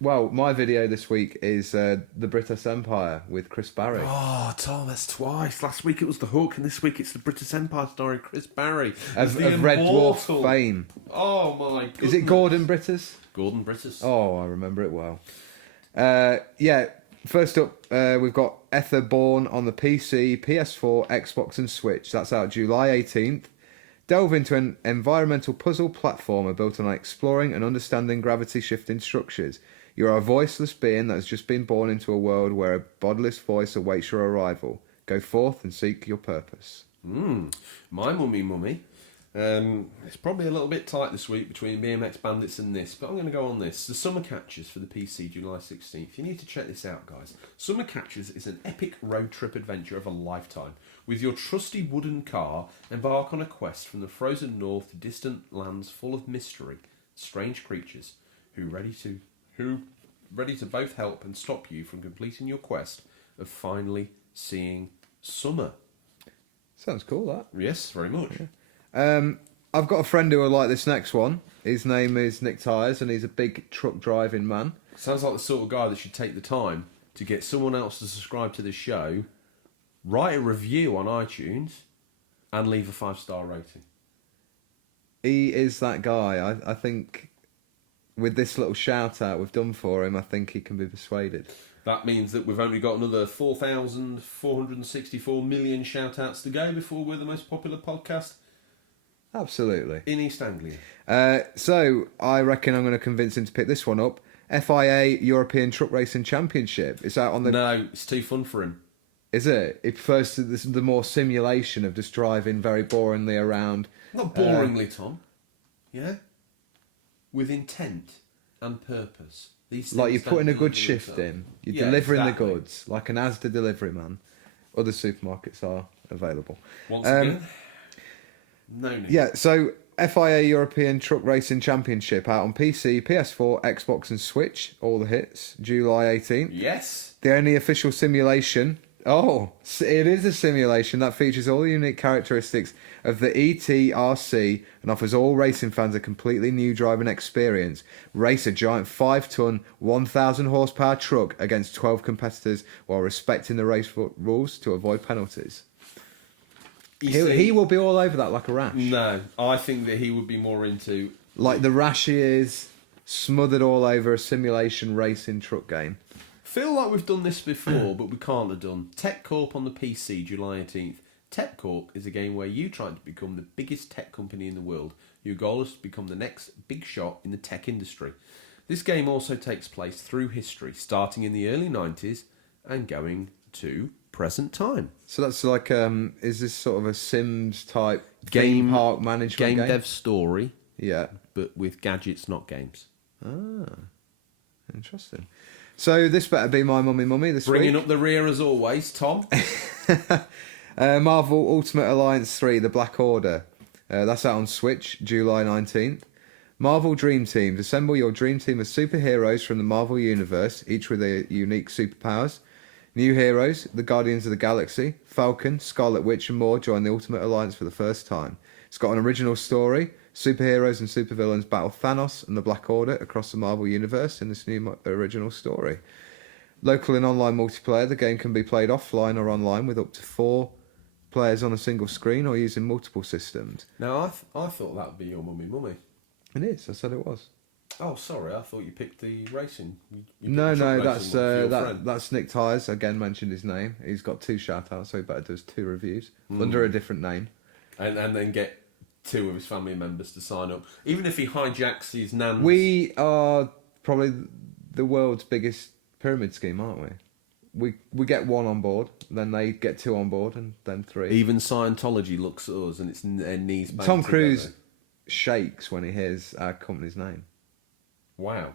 Well, my video this week is The British Empire with Chris Barry. Oh, Tom, that's twice. Last week it was The Hook, and this week it's The British Empire starring Chris Barry. Of the Red Dwarf immortal. fame. Oh, my goodness. Is it Gordon Brittas? Gordon Brittas. Oh, I remember it well. Yeah, first up, we've got Ether Born on the PC, PS4, Xbox and Switch. That's out July 18th. Delve into an environmental puzzle platformer built on exploring and understanding gravity-shifting structures. You are a voiceless being that has just been born into a world where a bodiless voice awaits your arrival. Go forth and seek your purpose. My mummy. It's probably a little bit tight this week between BMX Bandits and this, but I'm going to go on this. The Summer Catchers for the PC, July 16th. You need to check this out, guys. Summer Catchers is an epic road trip adventure of a lifetime. With your trusty wooden car, embark on a quest from the frozen north to distant lands full of mystery, strange creatures, who ready to both help and stop you from completing your quest of finally seeing summer. Sounds cool, that. Yes, very much. Yeah. I've got a friend who will like this next one. His name is Nick Tyres, and he's a big truck driving man. Sounds like the sort of guy that should take the time to get someone else to subscribe to the show, write a review on iTunes, and leave a 5-star rating. He is that guy. I think with this little shout out we've done for him, I think he can be persuaded. That means that we've only got another 4,464 million shout-outs to go before we're the most popular podcast Absolutely. in East Anglia. So I reckon I'm going to convince him to pick this one up. FIA European Truck Racing Championship. It's out on the... No, it's too fun for him. Is it? It prefers to the more simulation of just driving very boringly around. Not boringly, Tom. Yeah? With intent and purpose. These Like things you're putting a don't good lead to shift themselves. in. You're Yeah, delivering exactly. the goods. Like an Asda delivery man. Other supermarkets are available. Once again, no need. Yeah, so FIA European Truck Racing Championship out on PC, PS4, Xbox and Switch. All the hits. July 18th. Yes. The only official simulation. Oh, it is a simulation that features all the unique characteristics of the ETRC and offers all racing fans a completely new driving experience. Race a giant 5-ton, 1,000 horsepower truck against 12 competitors while respecting the race rules to avoid penalties. He will be all over that like a rash. No, I think that he would be more into... Like the rash he is, smothered all over a simulation racing truck game. Feel like we've done this before, but we can't have done. Tech Corp on the PC, July 18th. Tech Corp is a game where you try to become the biggest tech company in the world. Your goal is to become the next big shot in the tech industry. This game also takes place through history, starting in the early 90s and going to present time. So that's like, is this sort of a Sims type theme park management game? Game dev story. Yeah. But with gadgets, not games. Ah, interesting. So this better be my mummy this Bringing week. up the rear as always, Tom. Marvel Ultimate Alliance 3, The Black Order. That's out on Switch, July 19th. Marvel Dream Teams. Assemble your dream team of superheroes from the Marvel Universe, each with their unique superpowers. New heroes, the Guardians of the Galaxy, Falcon, Scarlet Witch and more join the Ultimate Alliance for the first time. It's got an original story. Superheroes and supervillains battle Thanos and the Black Order across the Marvel Universe in this new original story. Local and online multiplayer, the game can be played offline or online with up to 4 players on a single screen or using multiple systems. Now, I thought that would be your mummy. It is, I said it was. Oh, sorry, I thought you picked the racing. No, that's Nick Tyres, again mentioned his name. He's got 2 shout-outs, so he better does 2 reviews under a different name. And then get 2 of his family members to sign up. Even if he hijacks his nan's... We are probably the world's biggest pyramid scheme, aren't we? We get 1 on board, then they get 2 on board, and then 3. Even Scientology looks at us and it's their knees banged Tom Cruise together. Shakes when he hears our company's name. Wow.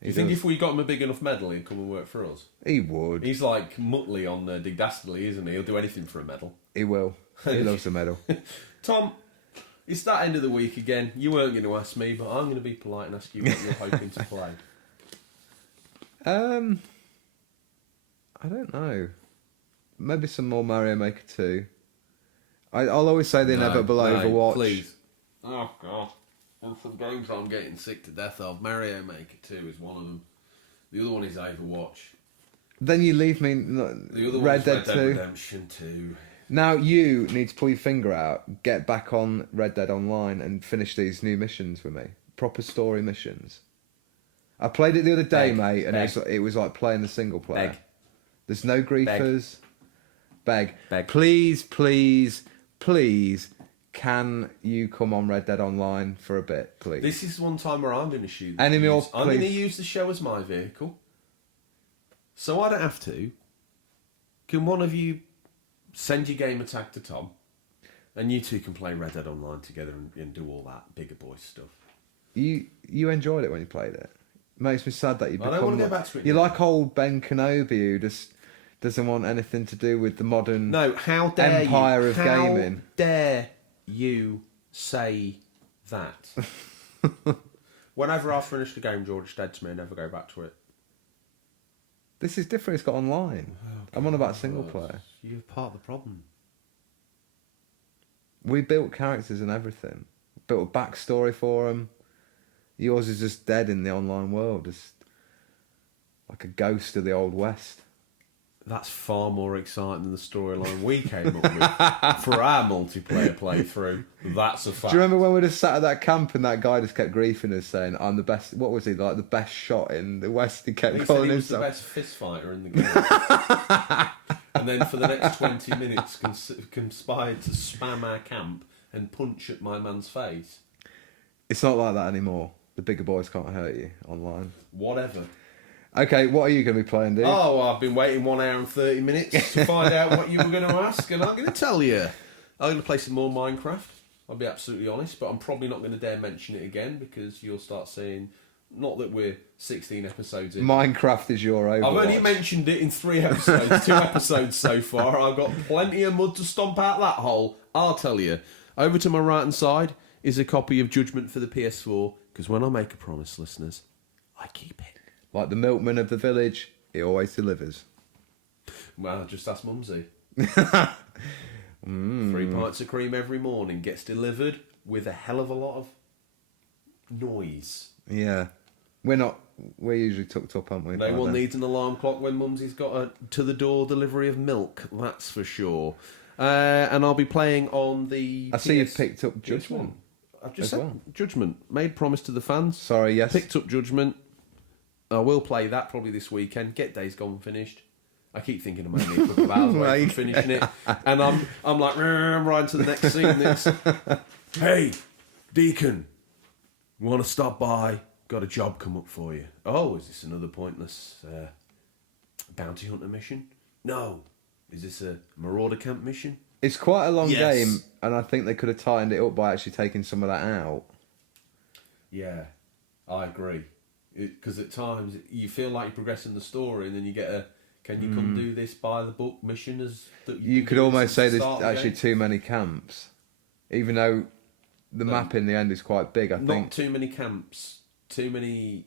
He You think does. if we got him a big enough medal, he'd come and work for us? He would. He's like Muttley on Dig Dastardly, isn't he? He'll do anything for a medal. He will. He loves the medal. Tom, it's that end of the week again. You weren't going to ask me, but I'm going to be polite and ask you what you're hoping to play. I don't know. Maybe some more Mario Maker 2. I'll always say the inevitable Overwatch. Please. Oh, God. And some games I'm getting sick to death of. Mario Maker 2 is one of them. The other one is Overwatch. Then you leave me The other Red one's Dead 2. Redemption 2. Now you need to pull your finger out, get back on Red Dead Online and finish these new missions with me. Proper story missions. I played it the other day, mate, and it was like playing the single player. Beg. There's no griefers. Beg. Beg. Please, please, please, can you come on Red Dead Online for a bit, please? This is one time where I'm going to shoot. Any more, I'm going to please? use the show as my vehicle. So I don't have to. Can one of you send your game attack to Tom? And you two can play Red Dead Online together and do all that bigger boy stuff. You enjoyed it when you played it. Makes me sad that you become... I don't want to go back to it You're now. like old Ben Kenobi who just doesn't want anything to do with the modern how dare empire you? of How gaming. dare you say that? Whenever I finish the game, George said to me, never go back to it. This is different. It's got online. I'm on about single player. You're part of the problem. We built characters and everything. Built a backstory for them. Yours is just dead in the online world. Just like a ghost of the Old West. That's far more exciting than the storyline we came up with for our multiplayer playthrough. That's a fact. Do you remember when we just sat at that camp and that guy just kept griefing us saying, I'm the best... What was he, like the best shot in the West? He kept He said calling he was the himself... best fist fighter in the game. And then for the next 20 minutes conspired to spam our camp and punch at my man's face. It's not like that anymore. The bigger boys can't hurt you online. Whatever. Okay, what are you going to be playing, dude? Oh, I've been waiting 1 hour and 30 minutes to find out what you were going to ask, and I'm going to tell you. I'm going to play some more Minecraft, I'll be absolutely honest, but I'm probably not going to dare mention it again because you'll start saying, not that we're 16 episodes in. Minecraft is your Overwatch. I've only mentioned it in 3 episodes, 2 episodes so far. I've got plenty of mud to stomp out that hole, I'll tell you. Over to my right hand side, is a copy of Judgment for the PS4, because when I make a promise, listeners, I keep it. Like the milkman of the village, he always delivers. Well, just ask Mumsy. 3 pints of cream every morning gets delivered with a hell of a lot of noise. Yeah. We're usually tucked up, aren't we? No one needs an alarm clock when Mumsy's got a to-the-door delivery of milk, that's for sure. And I'll be playing on the I see you've picked up Judgment. I've just said Judgment. Made promise to the fans. Sorry, yes. Picked up Judgment. I will play that probably this weekend. Get Days Gone finished. I keep thinking I'm only a couple of hours away from finishing it. And I'm like, I'm riding to the next scene. It's, hey, Deacon, want to stop by? Got a job come up for you. Oh, is this another pointless bounty hunter mission? No. Is this a marauder camp mission? It's quite a long game, and I think they could have tightened it up by actually taking some of that out. Yeah, I agree. Because at times you feel like you're progressing the story, and then you get a can you come do this by the book mission as that you could almost say there's actually too many camps, even though the map in the end is quite big. I think not too many camps, too many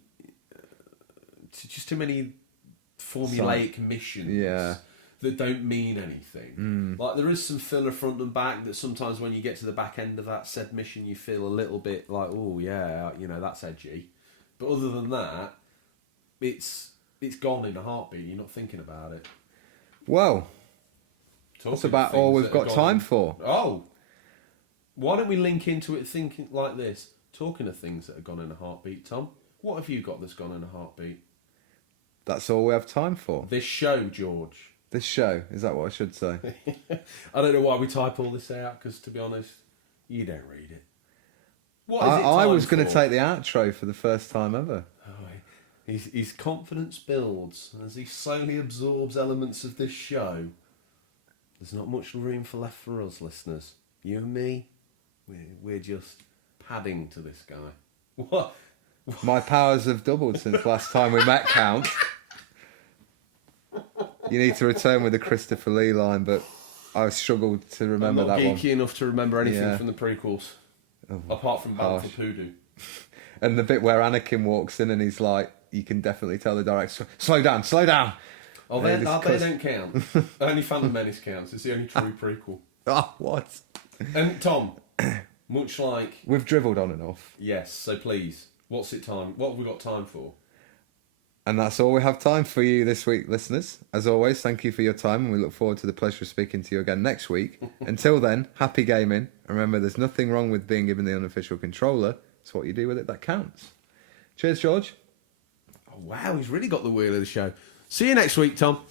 formulaic missions. That don't mean anything. Like there is some filler front and back that sometimes when you get to the back end of that said mission, you feel a little bit like, oh yeah, that's edgy. But other than that, it's gone in a heartbeat. You're not thinking about it. Well, that's about all we've got time for. Oh, why don't we link into it thinking like this? Talking of things that have gone in a heartbeat, Tom, what have you got that's gone in a heartbeat? That's all we have time for. This show, George. This show, is that what I should say? I don't know why we type all this out, because to be honest, you don't read it. What is it I was going for? to take the outro for the first time ever. Oh, his confidence builds as he slowly absorbs elements of this show. There's not much room left for us, listeners. You and me, we're just padding to this guy. What? My powers have doubled since last time we met, Count. You need to return with the Christopher Lee line, but I struggled to remember that one. I'm not geeky enough to remember anything from the prequels, apart from Battle for Poodoo. And the bit where Anakin walks in and he's like, you can definitely tell the director, slow down, slow down. Oh, they don't count. Only Phantom Menace counts. It's the only true prequel. Oh, what? And Tom, much like... We've dribbled on and off. Yes, so please, what's it time? What have we got time for? And that's all we have time for you this week, listeners. As always, thank you for your time, and we look forward to the pleasure of speaking to you again next week. Until then, happy gaming. And remember, there's nothing wrong with being given the unofficial controller. It's what you do with it that counts. Cheers, George. Oh, wow, he's really got the wheel of the show. See you next week, Tom.